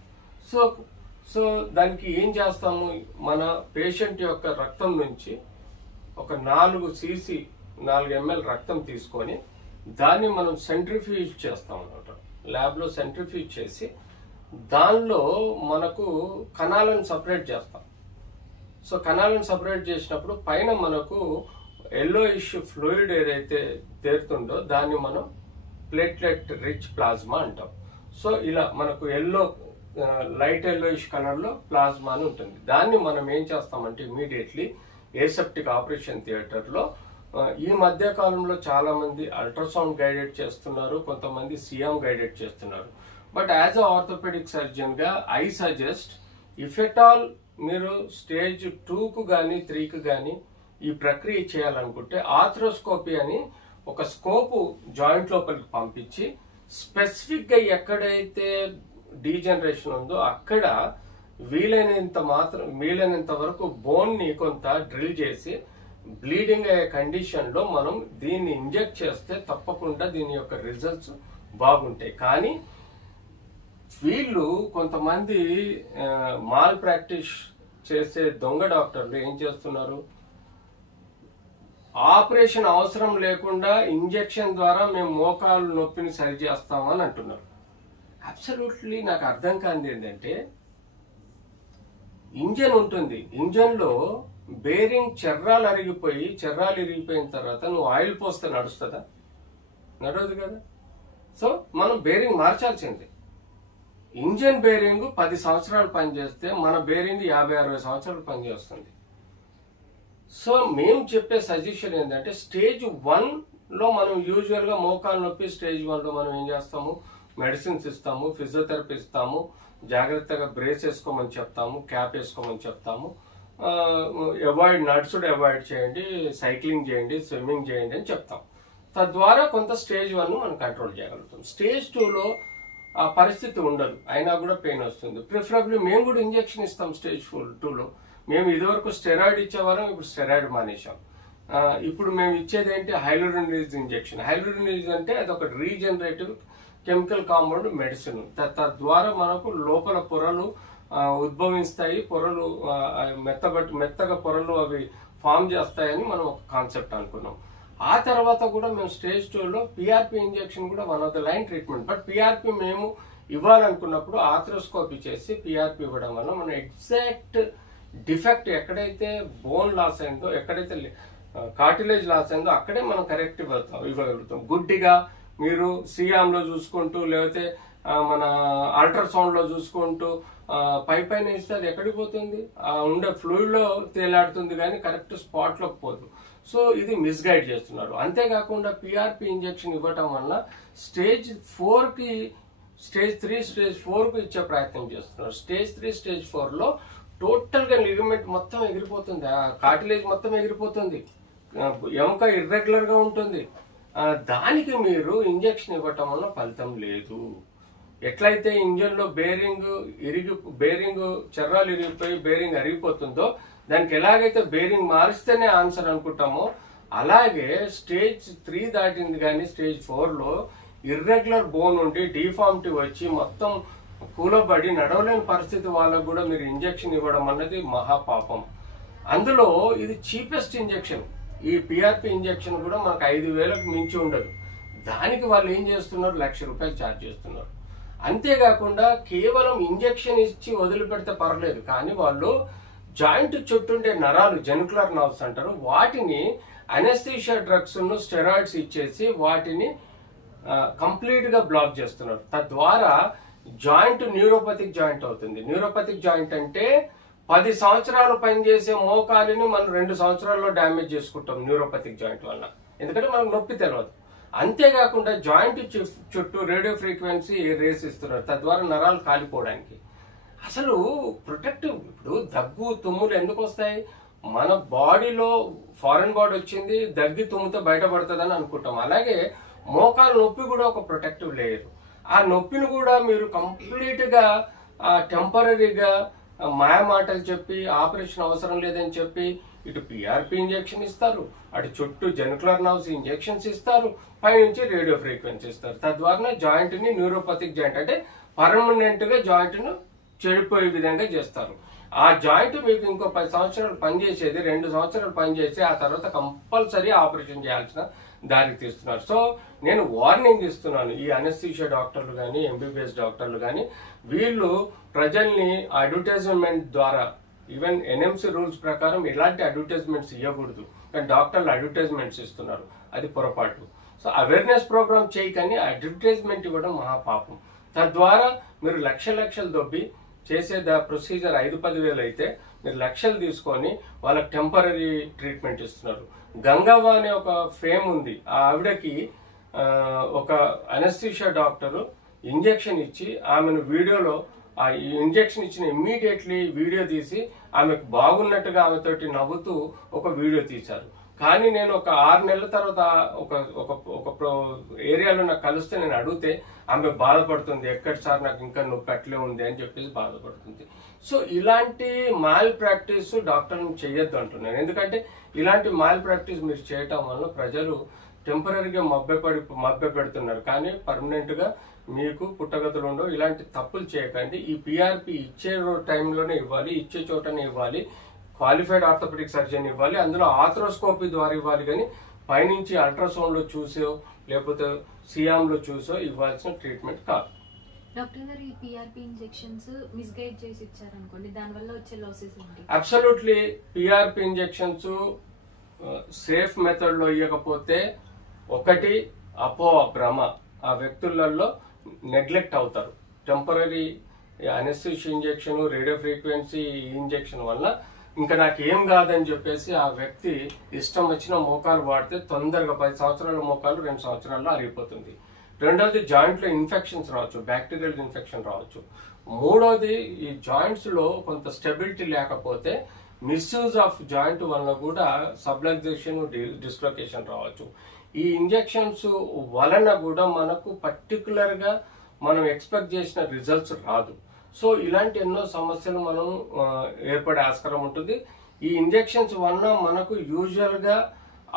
సో దానికి ఏం చేస్తాము, మన పేషెంట్ యొక్క రక్తం నుంచి ఒక 4 cc 4 ml రక్తం తీసుకొని దాన్ని మనం సెంట్రిఫ్యూజ్ చేస్తాం అన్నమాట. ల్యాబ్లో సెంట్రిఫ్యూజ్ చేసి దానిలో మనకు కణాలను సపరేట్ చేస్తాం. సో కణాలను సపరేట్ చేసినప్పుడు పైన మనకు ఎల్లోయిష్ ఫ్లూయిడ్ ఏదైతే తేరుతుందో దాన్ని మనం ప్లేట్లెట్ రిచ్ ప్లాస్మా అంటాం. సో ఇలా మనకు లైట్ ఎల్లోయిష్ కలర్లో ప్లాస్మా అని ఉంటుంది. దాన్ని మనం ఏం చేస్తామంటే ఇమీడియట్లీ ఏసెప్టిక్ ఆపరేషన్ థియేటర్లో ఈ మధ్య కాలంలో చాలా మంది అల్ట్రాసౌండ్ గైడెడ్ చేస్తున్నారు, కొంతమంది సిఎం గైడెడ్ చేస్తున్నారు. But as a orthopaedic surgeon గా I suggest, if at all మీరు స్టేజ్ 2కు కానీ 3కు కానీ ఈ ప్రక్రియ చేయాలనుకుంటే ఆర్థ్రోస్కోపీ అని ఒక స్కోపు జాయింట్ లోపలికి పంపించి స్పెసిఫిక్ గా ఎక్కడైతే డీజనరేషన్ ఉందో అక్కడ వీలైనంత వరకు బోన్ ని కొంత డ్రిల్ చేసి బ్లీడింగ్ అయ్యే కండిషన్ లో మనం దీన్ని ఇంజెక్ట్ చేస్తే తప్పకుండా దీని యొక్క రిజల్ట్స్ బాగుంటాయి. కానీ వీళ్ళు కొంతమంది మాల్ ప్రాక్టీస్ చేసే దొంగ డాక్టర్లు ఏం చేస్తున్నారు, ఆపరేషన్ అవసరం లేకుండా ఇంజెక్షన్ ద్వారా మేము మోకాలు నొప్పిని సరి చేస్తామని అంటున్నారు. అబ్సల్యూట్లీ నాకు అర్థం కానిది ఏంటంటే, ఇంజన్ ఉంటుంది, ఇంజన్లో బేరింగ్ చర్రాలు ఇరిగిపోయిన తర్వాత నువ్వు ఆయిల్ పోస్తే నడుస్తుందా? నడవదు కదా. సో మనం బేరింగ్ మార్చాల్సిందే. ఇంజన్ బేరింగ్ 10 సంవత్సరాలు పనిచేస్తే మన బేరింగ్ 50-60 సంవత్సరాలు పనిచేస్తుంది. సో మేము చెప్పే సజెషన్ ఏంటంటే, స్టేజ్ 1లో మనం యూజువల్గా మోకాలు నొప్పి స్టేజ్ 1లో మనం ఏం చేస్తాము, మెడిసిన్స్ ఇస్తాము, ఫిజియోథెరపీ ఇస్తాము, జాగ్రత్తగా బ్రేస్ వేసుకోమని చెప్తాము, క్యాప్ వేసుకోమని చెప్తాము, నడుచుడు అవాయిడ్ చేయండి, సైక్లింగ్ చేయండి, స్విమ్మింగ్ చేయండి అని చెప్తాం. తద్వారా కొంత స్టేజ్ 1 మనం కంట్రోల్ చేయగలుగుతాం. స్టేజ్ 2లో ఆ పరిస్థితి ఉండదు, అయినా కూడా పెయిన్ వస్తుంది. ప్రిఫరబుల్లీ మేము కూడా ఇంజెక్షన్ ఇస్తాం స్టేజ్ 2లో. మేము ఇదివరకు స్టెరాయిడ్ ఇచ్చేవాళ్ళం, ఇప్పుడు స్టెరాయిడ్ మానేశాం. ఇప్పుడు మేము ఇచ్చేది ఏంటి, హైలోరినిజ్ ఇంజెక్షన్. హైలోరినిజ్ అంటే అది ఒక రీజనరేటివ్ కెమికల్ కాంపౌండ్ మెడిసిన్. తద్వారా మనకు లోపల పొరలు ఉద్భవిస్తాయి, పొరలు మెత్తగా పొరలు అవి ఫామ్ చేస్తాయని మనం ఒక కాన్సెప్ట్ అనుకున్నాం. ఆ తర్వాత కూడా మేము స్టేజ్ 2లో పిఆర్పి ఇంజెక్షన్ కూడా one of the line treatment. But PRP మేము ఇవ్వాలనుకున్నప్పుడు ఆర్థ్రోస్కోపీ చేసి పిఆర్పి ఇవ్వడం వల్ల మనం ఎగ్జాక్ట్ డిఫెక్ట్ ఎక్కడైతే బోన్ లాస్ అయిందో, ఎక్కడైతే కార్టిలేజ్ లాస్ అయిందో అక్కడే మనం కరెక్ట్ ఇవ్వగలుగుతాం. గుడ్డిగా మీరు సియామ్లో చూసుకుంటూ లేకపోతే మన అల్ట్రాసౌండ్లో చూసుకుంటూ పైన ఇస్తే అది ఎక్కడికి పోతుంది, ఉండే ఫ్లూయిడ్లో తేలాడుతుంది కానీ కరెక్ట్ స్పాట్లోకి పోదు. సో ఇది మిస్గైడ్ చేస్తున్నారు. అంతేకాకుండా పిఆర్పి ఇంజెక్షన్ ఇవ్వటం వల్ల స్టేజ్ 4కి, స్టేజ్ 3, స్టేజ్ 4కు ఇచ్చే ప్రయత్నం చేస్తున్నారు. స్టేజ్ 3, స్టేజ్ 4లో టోటల్గా లిగమెంట్ మొత్తం ఎగిరిపోతుంది, కార్టిలేజ్ మొత్తం ఎగిరిపోతుంది, ఎముక ఇర్రెగ్యులర్గా ఉంటుంది. దానికి మీరు ఇంజెక్షన్ ఇవ్వటం వల్ల ఫలితం లేదు. ఎట్లయితే ఇంజన్లో బేరింగ్ చర్రాలు ఇరిగిపోయి బేరింగ్ అరిగిపోతుందో, దానికి ఎలాగైతే బేరింగ్ మారిస్తేనే ఆన్సర్ అనుకుంటామో, అలాగే స్టేజ్ 3 దాటింది కానీ స్టేజ్ 4లో ఇర్రెగ్యులర్ బోన్ ఉండి డిఫార్మిటీ వచ్చి మొత్తం కూలబడి నడవలేని పరిస్థితి వాళ్ళకు కూడా మీరు ఇంజెక్షన్ ఇవ్వడం అన్నది మహాపాపం. అందులో ఇది చీపెస్ట్ ఇంజెక్షన్. ఈ పిఆర్పి ఇంజెక్షన్ కూడా మనకు 5,000కు మించి ఉండదు. దానికి వాళ్ళు ఏం చేస్తున్నారు, ₹1,00,000 ఛార్జ్ చేస్తున్నారు. అంతేకాకుండా కేవలం ఇంజెక్షన్ ఇచ్చి వదిలిపెడితే పర్లేదు, కానీ వాళ్ళు జాయింట్ చుట్టుండే నరాలు, జెనికులర్ నర్వ్స్ అంటారు, వాటిని అనెస్థీషియా డ్రగ్స్ స్టెరాయిడ్స్ ఇచ్చేసి వాటిని కంప్లీట్ గా బ్లాక్ చేస్తున్నారు. తద్వారా జాయింట్ న్యూరోపతిక్ జాయింట్ అవుతుంది. న్యూరోపతిక్ జాయింట్ అంటే 10 సంవత్సరాలు పనిచేసే మోకాలిని మనం 2 సంవత్సరాల్లో డ్యామేజ్ చేసుకుంటాం న్యూరోపతిక్ జాయింట్ వల్ల, ఎందుకంటే మనకు నొప్పి తెలియదు. అంతేకాకుండా జాయింట్ చుట్టూ రేడియో ఫ్రీక్వెన్సీ రేస్ ఇస్తున్నారు, తద్వారా నరాలు కాలిపోవడానికి. అసలు ప్రొటెక్టివ్, ఇప్పుడు దగ్గు తుమ్ములు ఎందుకు వస్తాయి, మన బాడీలో ఫారెన్ బాడీ వచ్చింది దగ్గి తుమ్ముతో బయటపడుతుందని అనుకుంటాం. అలాగే మోకాలు నొప్పి కూడా ఒక ప్రొటెక్టివ్ లేయర్. ఆ నొప్పిని కూడా మీరు కంప్లీట్ గా టెంపరీగా మాయమాటలు చెప్పి ఆపరేషన్ అవసరం లేదని చెప్పి ఇటు పిఆర్పి ఇంజెక్షన్ ఇస్తారు, అటు చుట్టూ జెనికులర్ నర్వ్స్ ఇంజెక్షన్స్ ఇస్తారు, పైనుంచి రేడియో ఫ్రీక్వెన్సీ ఇస్తారు. తద్వారా జాయింట్ ని న్యూరోపతిక్ జాయింట్ అంటే పర్మనెంట్ గా జాయింట్ ను చెడిపోయే విధంగా చేస్తారు. ఆ జాయింట్ మీకు ఇంకో 10 సంవత్సరాలు పనిచేసేది 2 సంవత్సరాలు పనిచేసి ఆ తర్వాత కంపల్సరీ ఆపరేషన్ చేయాల్సిన దారికి తీస్తున్నారు. సో నేను వార్నింగ్ ఇస్తున్నాను, ఈ అనెస్థీషియా డాక్టర్లు కానీ ఎంబీబీఎస్ డాక్టర్లు కానీ వీళ్ళు ప్రజల్ని అడ్వర్టైజ్మెంట్ ద్వారా, ఈవెన్ ఎన్ఎంసీ రూల్స్ ప్రకారం ఇలాంటి అడ్వర్టైజ్మెంట్స్ ఇవ్వకూడదు, కానీ డాక్టర్లు అడ్వర్టైజ్మెంట్స్ ఇస్తున్నారు, అది పొరపాటు. సో అవేర్నెస్ ప్రోగ్రామ్ చేయకని అడ్వర్టైజ్మెంట్ ఇవ్వడం మహాపాపం. తద్వారా మీరు లక్షలు దొబ్బి చేసే ప్రొసీజర్ 5-10 వేలు అయితే మీరు లక్షలు తీసుకొని వాళ్ళకి టెంపరీ ట్రీట్మెంట్ ఇస్తున్నారు. గంగవ్వ అనే ఒక ఫేమ్ ఉంది, ఆ ఆవిడకి ఒక అనెస్థీషియా డాక్టరు ఇంజెక్షన్ ఇచ్చి ఆమెను వీడియోలో, ఆ ఇంజెక్షన్ ఇచ్చిన ఇమ్మీడియట్లీ వీడియో తీసి ఆమెకు బాగున్నట్టుగా ఆమెతోటి నవ్వుతూ ఒక వీడియో తీశారు. కానీ నేను ఒక 6 నెలల తర్వాత ఒక ఏరియాలో నాకు కలిస్తే నేను అడిగితే ఆమె బాధపడుతుంది, ఎక్కడ సార్ నాకు ఇంకా నొప్పి అట్లే ఉంది అని చెప్పేసి బాధపడుతుంది. సో ఇలాంటి మాల్ ప్రాక్టీస్ డాక్టర్లు చేయొద్దు అంటున్నాను. ఎందుకంటే ఇలాంటి మాల్ ప్రాక్టీస్ మీరు చేయటం వల్ల ప్రజలు టెంపరీగా మభ్య పెడుతున్నారు, కానీ పర్మనెంట్ గా మీకు పుట్టగతులు ఉండవు. ఇలాంటి తప్పులు చేయకండి. ఈ పిఆర్పి ఇచ్చే టైంలోనే ఇవ్వాలి, ఇచ్చే చోటనే ఇవ్వాలి. క్వాలిఫైడ్ ఆర్థోపెడిక్ సర్జన్ ఇవ్వాలి, అందులో ఆర్థ్రోస్కోపీ ద్వారా ఇవ్వాలి, కానీ పైనుంచి అల్ట్రాసౌండ్ లో చూసో లేకపోతే సియామ్లో చూసో ఇవ్వాల్సిన ట్రీట్మెంట్ కాదు. డాక్టర్ గారు, ఈ పిఆర్పి ఇంజెక్షన్స్ మిస్గైడ్ చేసి ఇచ్చారనుకోండి, దానివల్ల వచ్చే లాసెస్ ఏంటి? Absolutely PRP injections safe method లో ఇవ్వకపోతే ఒకటి భ్రమ, ఆ వ్యక్తులలో నెగ్లెక్ట్ అవుతారు. Temporary anaesthesia injection, radio frequency injection వల్ల ఇంకా నాకు ఏం కాదని చెప్పేసి ఆ వ్యక్తి ఇష్టం వచ్చిన మోకాలు వాడితే తొందరగా 10 సంవత్సరాల మోకాలు 2 సంవత్సరాల్లో అరిగిపోతుంది. రెండవది జాయింట్ లో ఇన్ఫెక్షన్స్ రావచ్చు, బ్యాక్టీరియల్ ఇన్ఫెక్షన్ రావచ్చు. మూడవది ఈ జాయింట్స్ లో కొంత స్టెబిలిటీ లేకపోతే మిస్యూజ్ ఆఫ్ జాయింట్ వల్ల కూడా సబ్లక్సేషన్, డిస్లొకేషన్ రావచ్చు. ఈ ఇంజెక్షన్స్ వలన కూడా మనకు పర్టికులర్ గా మనం ఎక్స్పెక్ట్ చేసిన రిజల్ట్స్ రాదు. సో ఇలాంటి ఎన్నో సమస్యలు మనం ఏర్పడే ఆస్కారం ఉంటుంది. ఈ ఇంజెక్షన్స్ వలన మనకు యూజువల్ గా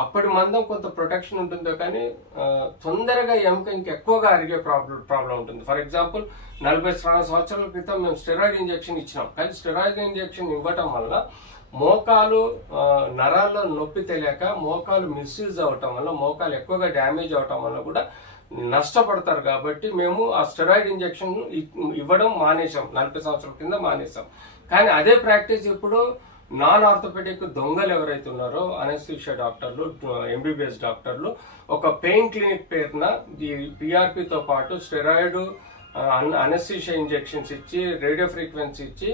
అప్పటి మందం కొంత ప్రొటెక్షన్ ఉంటుందో కానీ తొందరగా ఎముక ఇంకెక్కువగా అరిగే ప్రాబ్లం ఉంటుంది. ఫర్ ఎగ్జాంపుల్ 40 సంవత్సరాల క్రితం మేము స్టెరాయిడ్ ఇంజెక్షన్ ఇచ్చినాం, కానీ స్టెరాయిడ్ ఇంజెక్షన్ ఇవ్వటం వల్ల మోకాలు నరాల్లో నొప్పి తెలియక మోకాలు మిస్యూజ్ అవటం వల్ల, మోకాలు ఎక్కువగా డ్యామేజ్ అవటం వల్ల కూడా నష్టపడతారు. కాబట్టి మేము ఆ స్టెరాయిడ్ ఇంజెక్షన్ ఇవ్వడం మానేసాం, 40 సంవత్సరాల కింద మానేసాం. కానీ అదే ప్రాక్టీస్ ఇప్పుడు నాన్ ఆర్థోపెడిక్ దొంగలు ఎవరైతే ఉన్నారో అనెస్థీషియా డాక్టర్లు, ఎంబీబీఎస్ డాక్టర్లు ఒక పెయిన్ క్లినిక్ పేరున ఈ పిఆర్పితో పాటు స్టెరాయిడ్, అనెస్థీషియా ఇంజెక్షన్స్ ఇచ్చి, రేడియో ఫ్రీక్వెన్సీ ఇచ్చి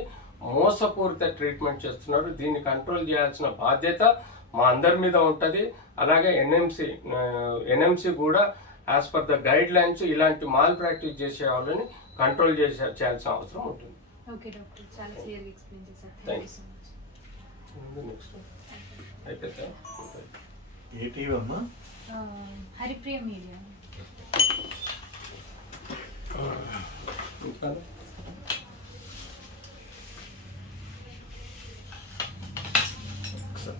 మోసపూరిత ట్రీట్మెంట్ చేస్తున్నారు. దీన్ని కంట్రోల్ చేయాల్సిన బాధ్యత మా అందరి మీద ఉంటది. అలాగే ఎన్ఎంసి కూడా as per the guide lines ఇలాంటి మాల్ ప్రాక్టీస్ చేసే వాళ్ళని కంట్రోల్ చేయాల్సిన అవసరం ఉంటుంది. ఓకే డాక్టర్, చాలా క్లియర్గా ఎక్స్ప్లెయిన్ చేశారు. Thank thank you so much. Next అయిపోతా ఏ టీవీ అమ్మా? హరిప్రియ మీడియా. ఇంకా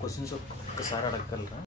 క్వశ్చన్స్ ఒక్కసారి అడగగలరా?